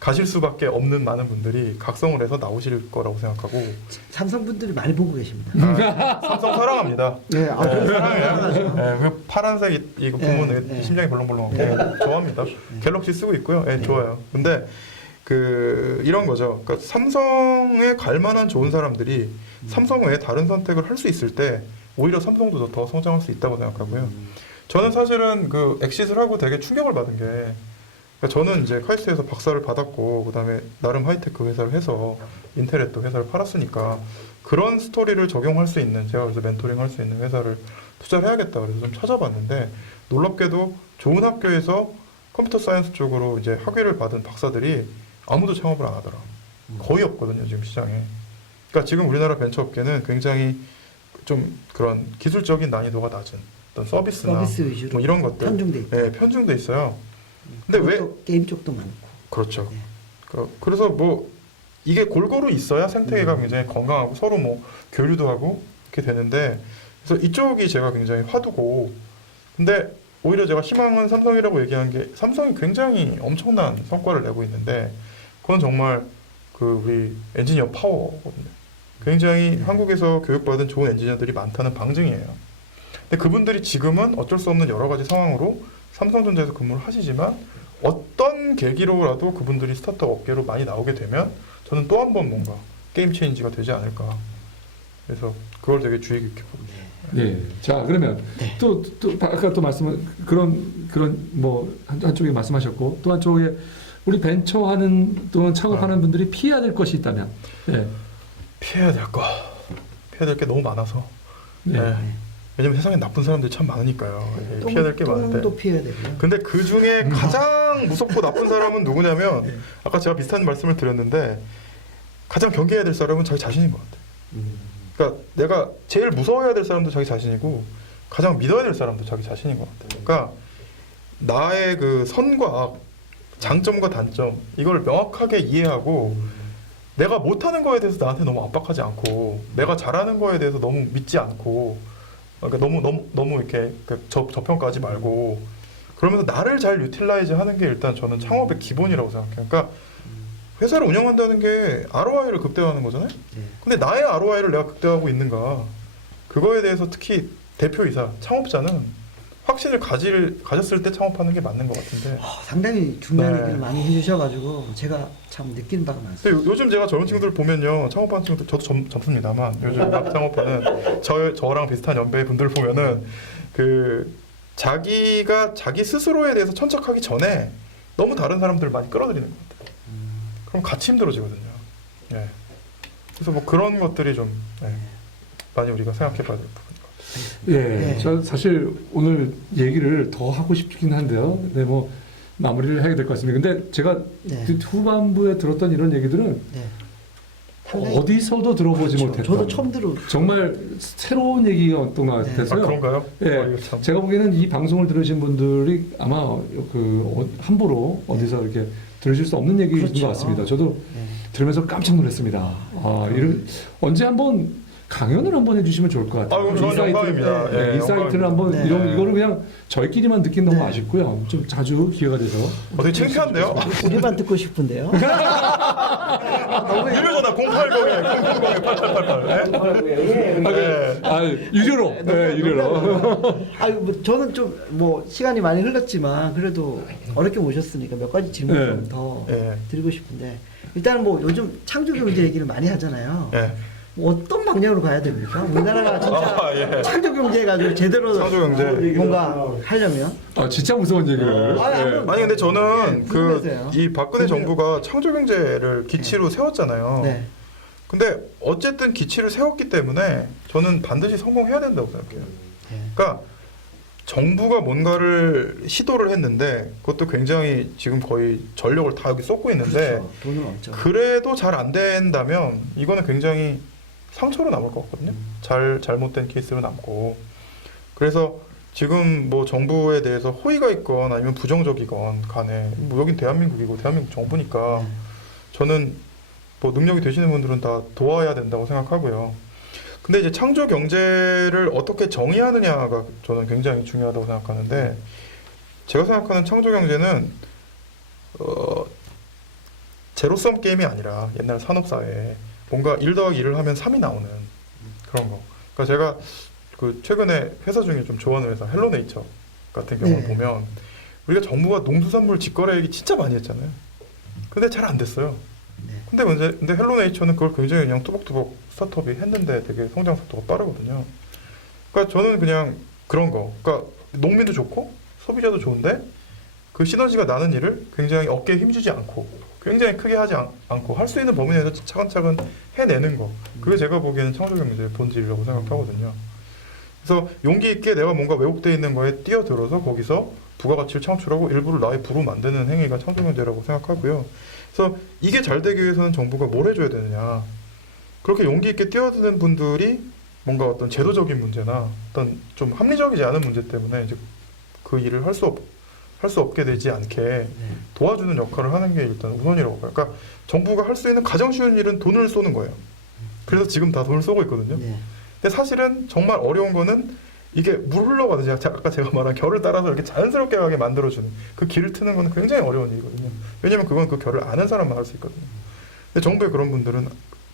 가실 수밖에 없는 많은 분들이 각성을 해서 나오실 거라고 생각하고 삼성 분들이 많이 보고 계십니다. 삼성 사랑합니다. 네, 사랑해요. 그 파란색 이거 보면 네. 심장이 벌렁벌렁하고 좋아합니다. 갤럭시 쓰고 있고요. 좋아요. 근데 그 이런 거죠. 그러니까 삼성에 갈 만한 좋은 사람들이 삼성 외에 다른 선택을 할 수 있을 때 오히려 삼성도 더 성장할 수 있다고 생각하고요. 저는 사실은 그 엑시트를 하고 되게 충격을 받은 게 그러니까 저는 이제 카이스트에서 박사를 받았고 그다음에 나름 하이테크 회사를 해서 인텔에 또 회사를 팔았으니까 그런 스토리를 적용할 수 있는 제가 그래서 멘토링 할 수 있는 회사를 투자를 해야겠다 그래서 좀 찾아봤는데 놀랍게도 좋은 학교에서 컴퓨터 사이언스 쪽으로 이제 학위를 받은 박사들이 아무도 창업을 안 하더라. 거의 없거든요 지금 시장에. 그러니까 지금 우리나라 벤처업계는 굉장히 좀 그런 기술적인 난이도가 낮은 어떤 서비스나 서비스 위주로 뭐 이런 것들 편중돼 있다. 편중돼 있어요. 근데 왜 게임 쪽도 많고. 그렇죠. 네. 그래서 뭐 이게 골고루 있어야 생태계가 굉장히 건강하고 서로 뭐 교류도 하고 이렇게 되는데 그래서 이쪽이 제가 굉장히 화두고 근데 오히려 제가 희망은 삼성이라고 얘기한 게 삼성이 굉장히 엄청난 성과를 내고 있는데 그건 정말 그 우리 엔지니어 파워거든요. 굉장히 한국에서 교육받은 좋은 엔지니어들이 많다는 방증이에요. 근데 그분들이 지금은 어쩔 수 없는 여러 가지 상황으로 삼성전자에서 근무를 하시지만 어떤 계기로라도 그분들이 스타트업 업계로 많이 나오게 되면 저는 또 한 번 뭔가 게임 체인지가 되지 않을까. 그래서 그걸 되게 주의 깊게 보고 있어요. 예. 자, 그러면 네. 또 아까 또 말씀은 그런 뭐 한쪽에 말씀하셨고 또 한쪽에 우리 벤처하는 또는 창업하는 분들이 피해야 될 것이 있다면. 예. 피해야 될 게 너무 많아서. 네. 네. 왜냐면 세상에 나쁜 사람들이 참 많으니까요. 예, 피해야 될 게 많은데. 똥도 피해야 되고요. 근데 그 중에 가장 무섭고 나쁜 사람은 누구냐면 아까 제가 비슷한 말씀을 드렸는데 가장 경계해야 될 사람은 자기 자신인 것 같아요. 그러니까 내가 제일 무서워해야 될 사람도 자기 자신이고 가장 믿어야 될 사람도 자기 자신인 것 같아요. 그러니까 나의 그 선과 악, 장점과 단점 이걸 명확하게 이해하고 내가 못하는 거에 대해서 나한테 너무 압박하지 않고 내가 잘하는 거에 대해서 너무 믿지 않고 그러니까 너무 이렇게 저평가하지 말고 그러면서 나를 잘 유틸라이즈 하는 게 일단 저는 창업의 기본이라고 생각해요. 그러니까 회사를 운영한다는 게 ROI를 극대화하는 거잖아요. 근데 나의 ROI를 내가 극대화하고 있는가 그거에 대해서 특히 대표이사, 창업자는 확신을 가졌을 때 창업하는 게 맞는 것 같은데 상당히 중요한 네. 얘기를 많이 해주셔가지고 제가 참 느끼는 바가 많습니다. 근데 요즘 제가 젊은 친구들 보면요 창업하는 친구들 저도 젊습니다만 요즘 막 창업하는 저랑 비슷한 연배 분들 보면은 그 자기 스스로에 대해서 천착하기 전에 너무 다른 사람들을 많이 끌어들이는 것 같아요. 그럼 같이 힘들어지거든요. 예. 그래서 뭐 그런 것들이 좀 많이 우리가 생각해봐야 될 부분. 예, 네. 저 사실 오늘 얘기를 더 하고 싶긴 한데요. 근데 뭐 마무리를 해야 될 것 같습니다. 근데 제가 네. 후반부에 들었던 이런 얘기들은 네. 어디서도 들어보지 그렇죠. 못했던 저도 처음 들어. 정말 새로운 얘기가 어떤 것 네. 같아서요. 그런가요? 예, 이거 참. 제가 보기에는 이 방송을 들으신 분들이 아마 함부로 어디서 이렇게 들으실 수 없는 얘기인 그렇죠. 것 같습니다. 저도 네. 들으면서 깜짝 놀랐습니다. 아, 언제 한번 강연을 한번 해주시면 좋을 것 같아요. 그럼 저는 영광입니다. 네, 예, 인사이트를 한번 네. 이거를 그냥 저희끼리만 듣긴 너무 네. 아쉽고요. 좀 자주 기회가 돼서. 되게 창피한데요? 우리만 듣고 싶은데요. 유료전화 080-08888. 네. 아, 유료로. 네, 유료로. 아유, 뭐 저는 좀 뭐 시간이 많이 흘렀지만 그래도 어렵게 모셨으니까 몇 가지 질문 네. 좀 더 네. 드리고 싶은데 일단 뭐 요즘 창조 경제 얘기를 많이 하잖아요. 예. 뭐 어떤 방향으로 가야 됩니까? 우리나라가 진짜 예. 창조 경제 가지고 제대로 창조 경제. 뭔가 하려면 아, 진짜 무서운 얘기를. 아니, 아니 근데 저는 네, 그 궁금해서요. 이 박근혜 정부가 창조 경제를 기치로 세웠잖아요. 네. 근데 어쨌든 기치를 세웠기 때문에 저는 반드시 성공해야 된다고 생각해요. 네. 그러니까 정부가 뭔가를 시도를 했는데 그것도 굉장히 지금 거의 전력을 다 여기 쏟고 있는데 그렇죠. 돈은 없죠. 그래도 잘 안 된다면 이거는 굉장히 상처로 남을 것 같거든요. 잘못된 케이스로 남고. 그래서 지금 뭐 정부에 대해서 호의가 있건 아니면 부정적이건 간에 뭐 여긴 대한민국이고 대한민국 정부니까 네. 저는 뭐 능력이 되시는 분들은 다 도와야 된다고 생각하고요. 근데 이제 창조 경제를 어떻게 정의하느냐가 저는 굉장히 중요하다고 생각하는데 제가 생각하는 창조 경제는 제로섬 게임이 아니라 옛날 산업사회에 뭔가 1 더하기 1을 하면 3이 나오는 그런 거. 그러니까 제가 그 최근에 회사 중에 좀 좋아하는 회사 헬로네이처 같은 경우를 네. 보면 우리가 정부가 농수산물 직거래 얘기 진짜 많이 했잖아요. 근데 잘 안 됐어요. 네. 근데 헬로네이처는 그걸 굉장히 그냥 뚜벅뚜벅 스타트업이 했는데 되게 성장 속도가 빠르거든요. 그러니까 저는 그냥 그런 거. 그러니까 농민도 좋고 소비자도 좋은데 그 시너지가 나는 일을 굉장히 어깨에 힘주지 않고 굉장히 크게 하지 않고 할 수 있는 범위 내에서 차근차근 해내는 거. 그게 제가 보기에는 창조경제의 본질이라고 생각하거든요. 그래서 용기 있게 내가 뭔가 왜곡되어 있는 거에 뛰어들어서 거기서 부가가치를 창출하고 일부를 나의 부로 만드는 행위가 창조경제라고 생각하고요. 그래서 이게 잘 되기 위해서는 정부가 뭘 해줘야 되느냐. 그렇게 용기 있게 뛰어드는 분들이 뭔가 어떤 제도적인 문제나 어떤 좀 합리적이지 않은 문제 때문에 이제 그 일을 할 수 없게 되지 않게 도와주는 역할을 하는 게 일단 우선이라고 봐요. 그러니까 정부가 할 수 있는 가장 쉬운 일은 돈을 쏘는 거예요. 그래서 지금 다 돈을 쏘고 있거든요. 네. 근데 사실은 정말 어려운 거는 이게 물 흘러가듯이 아까 제가 말한 결을 따라서 이렇게 자연스럽게 가게 만들어주는 그 길을 트는 건 굉장히 어려운 일이거든요. 왜냐면 그건 그 결을 아는 사람만 할 수 있거든요. 근데 정부에 그런 분들은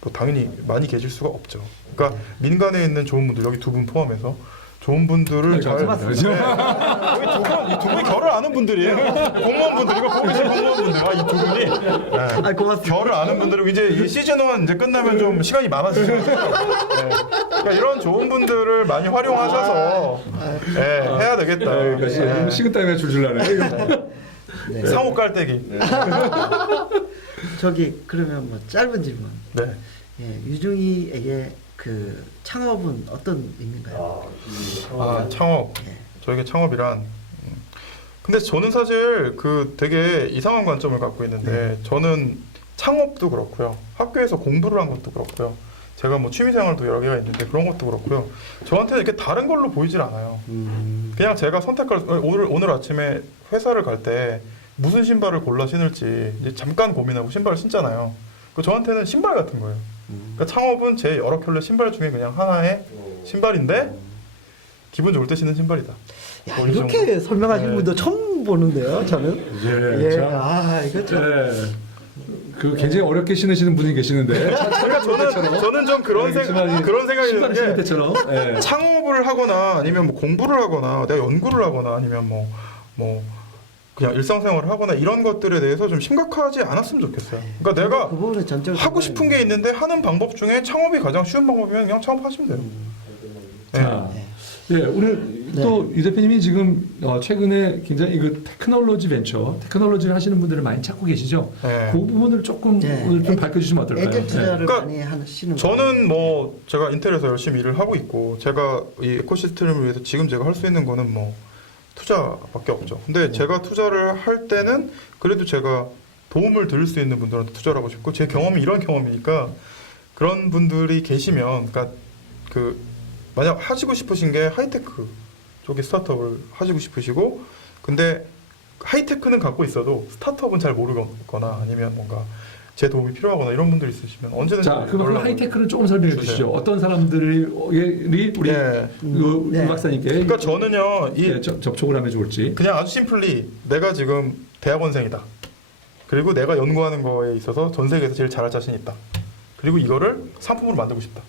뭐 당연히 많이 계실 수가 없죠. 그러니까 민간에 있는 좋은 분들 여기 두 분 포함해서 좋은 분들을 잘 그렇죠. 이두 분이 결을 아는 분들이에요. 공무원분들, 이거 보고 계신 공무원분들, 이 두 분이 아, 고맙습니다. 결을 아는 분들이고 이제 이 시즌 1 이제 끝나면 좀 시간이 많아지죠. 그러니까 이런 좋은 분들을 많이 활용하셔서 해야 되겠다. 그러니까 식은땀이 줄줄 나네. 네. 상호 깔때기. 저기 그러면 뭐 짧은 질문. 네. 예, 유중이에게 그 창업은 어떤 의미인가요? 창업. 저에게 창업이란. 근데 저는 사실 그 되게 이상한 관점을 갖고 있는데 저는 창업도 그렇고요. 학교에서 공부를 한 것도 그렇고요. 제가 뭐 취미생활도 여러 개가 있는데 그런 것도 그렇고요. 저한테는 이렇게 다른 걸로 보이질 않아요. 그냥 제가 선택할 오늘 아침에 회사를 갈 때 무슨 신발을 골라 신을지 이제 잠깐 고민하고 신발을 신잖아요. 그 저한테는 신발 같은 거예요. 그러니까 창업은 제 여러 켤레 신발 중에 그냥 하나의 신발인데 기분 좋을 때 신는 신발이다. 야, 뭐 이 이렇게 정도. 설명하신 네. 분도 처음 보는데요, 저는. 예, 예, 자, 이거 참. 그 굉장히 어렵게 신으시는 분이 계시는데. 그러니까 저는 좀 그런 생각이 신발 신을 드는 게 때처럼. 예. 창업을 하거나 아니면 뭐 공부를 하거나 내가 연구를 하거나 아니면 뭐 그냥 일상생활을 하거나 이런 것들에 대해서 좀 심각하지 않았으면 좋겠어요. 그러니까 내가 그 부분은 전적으로 하고 싶은 게 있는데 하는 방법 중에 창업이 가장 쉬운 방법이면 그냥 창업하시면 돼요. 자, 예, 오늘 또 유 대표님이 지금 최근에 굉장히 그 테크놀로지를 하시는 분들을 많이 찾고 계시죠? 네. 그 부분을 조금 네. 오늘 좀 밝혀주시면 어떨까요? 에이전 투자를 그러니까 많이 하시는 저는 뭐 제가 인텔에서 열심히 일을 하고 있고 제가 이 에코시스템을 위해서 지금 제가 할 수 있는 거는 뭐 투자밖에 없죠. 근데 제가 투자를 할 때는 그래도 제가 도움을 드릴 수 있는 분들한테 투자를 하고 싶고 제 경험이 이런 경험이니까 그런 분들이 계시면 그러니까 그 만약 하시고 싶으신 게 하이테크 쪽의 스타트업을 하시고 싶으시고 근데 하이테크는 갖고 있어도 스타트업은 잘 모르거나 아니면 뭔가 제 도움이 필요하거나 이런 분들이 있으시면 언제든지 자, 그럼 그 연락을 하이테크를 조금 설명해 주세요. 주시죠. 어떤 사람들이 우리 예. 유 박사님께 그러니까 저는요 이 접촉을 하면 좋을지. 그냥 아주 심플리 내가 지금 대학원생이다. 그리고 내가 연구하는 거에 있어서 전 세계에서 제일 잘할 자신이 있다. 그리고 이거를 상품으로 만들고 싶다.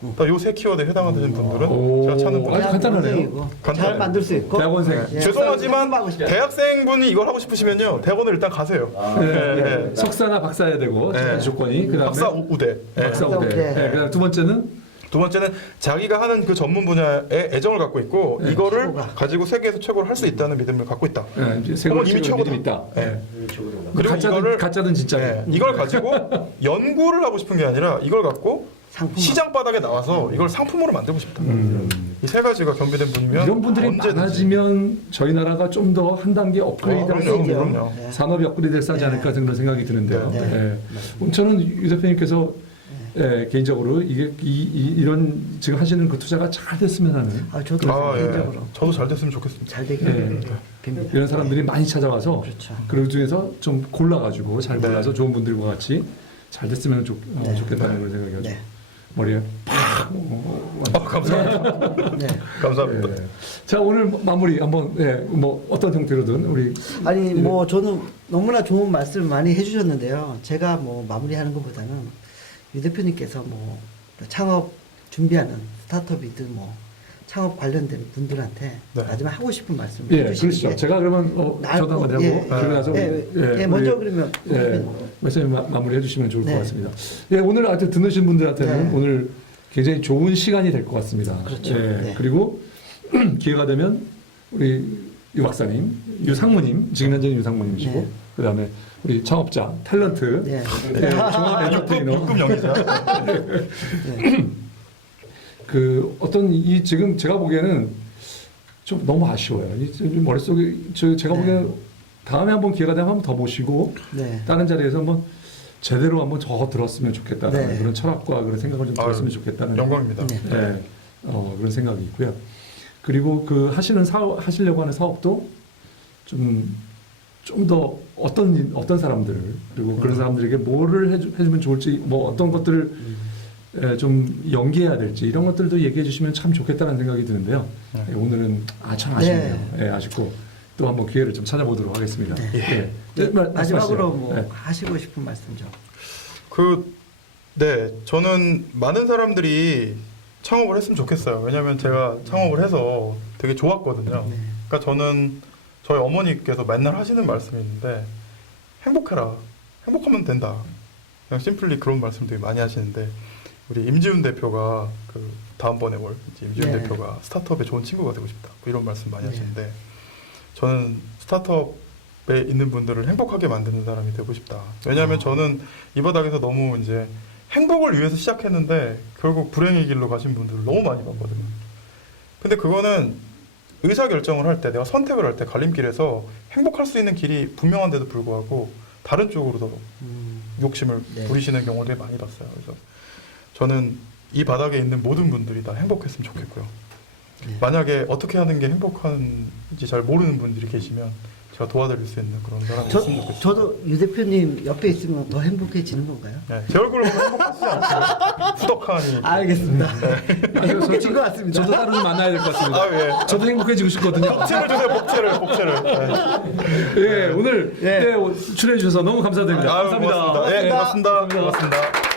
요 세 키워드에 해당하는 분들은 오. 제가 찾는 분. 아주 간단하네요. 잘 간단해요. 만들 수 있고. 대학원생. 예. 죄송하지만 하고 싶다. 대학생분이 이걸 하고 싶으시면요 대학원을 일단 가세요. 예. 석사나 박사야 되고 첫 번째 조건이 그다음에 박사 우대. 예. 박사 박사 우대. 우대. 예, 그다음 두 번째는 두 번째는 자기가 하는 그 전문 분야에 애정을 갖고 있고 네, 이거를 최고가. 가지고 세계에서 최고를 할 수 있다는 믿음을 갖고 있다. 예, 이제 혹은 세계 이미 최고의 최고다. 믿음이 있다. 예. 그리고 이거를 가짜든 진짜든. 예, 이걸 가지고 연구를 하고 싶은 게 아니라 이걸 갖고 상품 시장 바닥에 나와서 이걸 상품으로 만들고 싶다. 이 세 가지가 겸비된 분이면 이런 분들이 언제든지. 많아지면 저희 나라가 좀 더 한 단계 업그레이드할 수 그럼요, 있는 그럼요. 네. 산업이 업그레이드를 싸지 않을까 그런 생각이 드는데요. 네. 예. 저는 유 대표님께서 개인적으로 이게 이런 지금 하시는 그 투자가 잘 됐으면 하는 아, 저도 예. 개인적으로 저도 잘 됐으면 좋겠습니다. 잘 되게 예. 빕니다. 이런 사람들이 많이 찾아와서 그렇죠. 그 중에서 좀 골라가지고 잘 네. 골라서 좋은 분들과 같이 잘 됐으면 네. 좋겠다는 그런 생각이 가지고 네. 머리에 팍. 감사합니다. 네. 감사합니다. 예. 자 오늘 마무리 한번 뭐 어떤 형태로든 우리 아니 뭐 저는 너무나 좋은 말씀 많이 해주셨는데요. 제가 뭐 마무리하는 것보다는 유 대표님께서 뭐 창업 준비하는 스타트업이든 뭐 창업 관련된 분들한테 네. 마지막 하고 싶은 말씀 예, 해주시는 그렇죠. 게 제가 그러면 나을 저도 한번 거- 하고 예, 그러고 나서 예, 먼저 그러면 말씀 마무리해 주시면 좋을 네. 것 같습니다. 예, 오늘 하여튼 듣는 분들한테는 네. 오늘 굉장히 좋은 시간이 될 것 같습니다. 그렇죠. 예, 네. 그리고 기회가 되면 우리 유 박사님, 유 상무님, 지금 현재 유 상무님이시고 네. 그다음에 우리 창업자, 탤런트, 네. 예, 종합 엔터테이너, 6급 영이죠. 그 어떤 이 지금 제가 보기에는 좀 너무 아쉬워요. 이 머릿속에 제가 네. 보기에는 다음에 한번 기회가 되면 한번 더 모시고 네. 다른 자리에서 한번 제대로 한번 더 들었으면 좋겠다는 네. 그런 철학과 그런 생각을 좀 들었으면 아유, 좋겠다는 영광입니다. 네. 예, 그런 생각이 있고요. 그리고 그 하시려고 하는 사업도 좀 더 어떤 사람들을 그리고 그런 사람들에게 뭐를 해주면 좋을지 뭐 어떤 것들을 좀 연계해야 될지 이런 것들도 얘기해 주시면 참 좋겠다는 생각이 드는데요. 네. 예, 오늘은 참 아쉽네요. 예, 아쉽고 또 한번 기회를 좀 찾아보도록 하겠습니다. 네. 예. 마지막으로 뭐 네. 하시고 싶은 말씀 좀. 네, 저는 많은 사람들이 창업을 했으면 좋겠어요. 왜냐하면 제가 창업을 해서 되게 좋았거든요. 네. 그러니까 저는 저희 어머니께서 맨날 하시는 말씀이 있는데 행복해라. 행복하면 된다. 그냥 심플리 그런 말씀 되게 많이 하시는데 우리 임지훈 대표가 그 다음번에 올 임지훈 네. 대표가 스타트업에 좋은 친구가 되고 싶다. 뭐 이런 말씀 많이 네. 하시는데 저는 스타트업에 있는 분들을 행복하게 만드는 사람이 되고 싶다. 왜냐하면 저는 이 바닥에서 너무 이제 행복을 위해서 시작했는데 결국 불행의 길로 가신 분들을 너무 많이 봤거든요. 근데 그거는 의사결정을 할 때 내가 선택을 할 때 갈림길에서 행복할 수 있는 길이 분명한데도 불구하고 다른 쪽으로 더 욕심을 네. 부리시는 경우를 많이 봤어요. 그래서 저는 이 바닥에 있는 모든 분들이 다 행복했으면 좋겠고요. 네. 만약에 어떻게 하는 게 행복한지 잘 모르는 분들이 계시면 제가 도와드릴 수 있는 그런 사람이 있으면 좋겠어요. 저도 유 대표님 옆에 있으면 더 행복해지는 건가요? 네, 제 얼굴을 보면 행복하시지 않죠? 후덕하니. 알겠습니다. 행복해진 것 저도 같습니다. 따로 좀 만나야 될 것 같습니다. 아, 예. 저도 행복해지고 싶거든요. 복채를 주세요, 복채를. 네. 예, 오늘 예. 출연해 주셔서 너무 감사드립니다. 아유, 감사합니다. 고맙습니다. 예, 고맙습니다. 고맙습니다.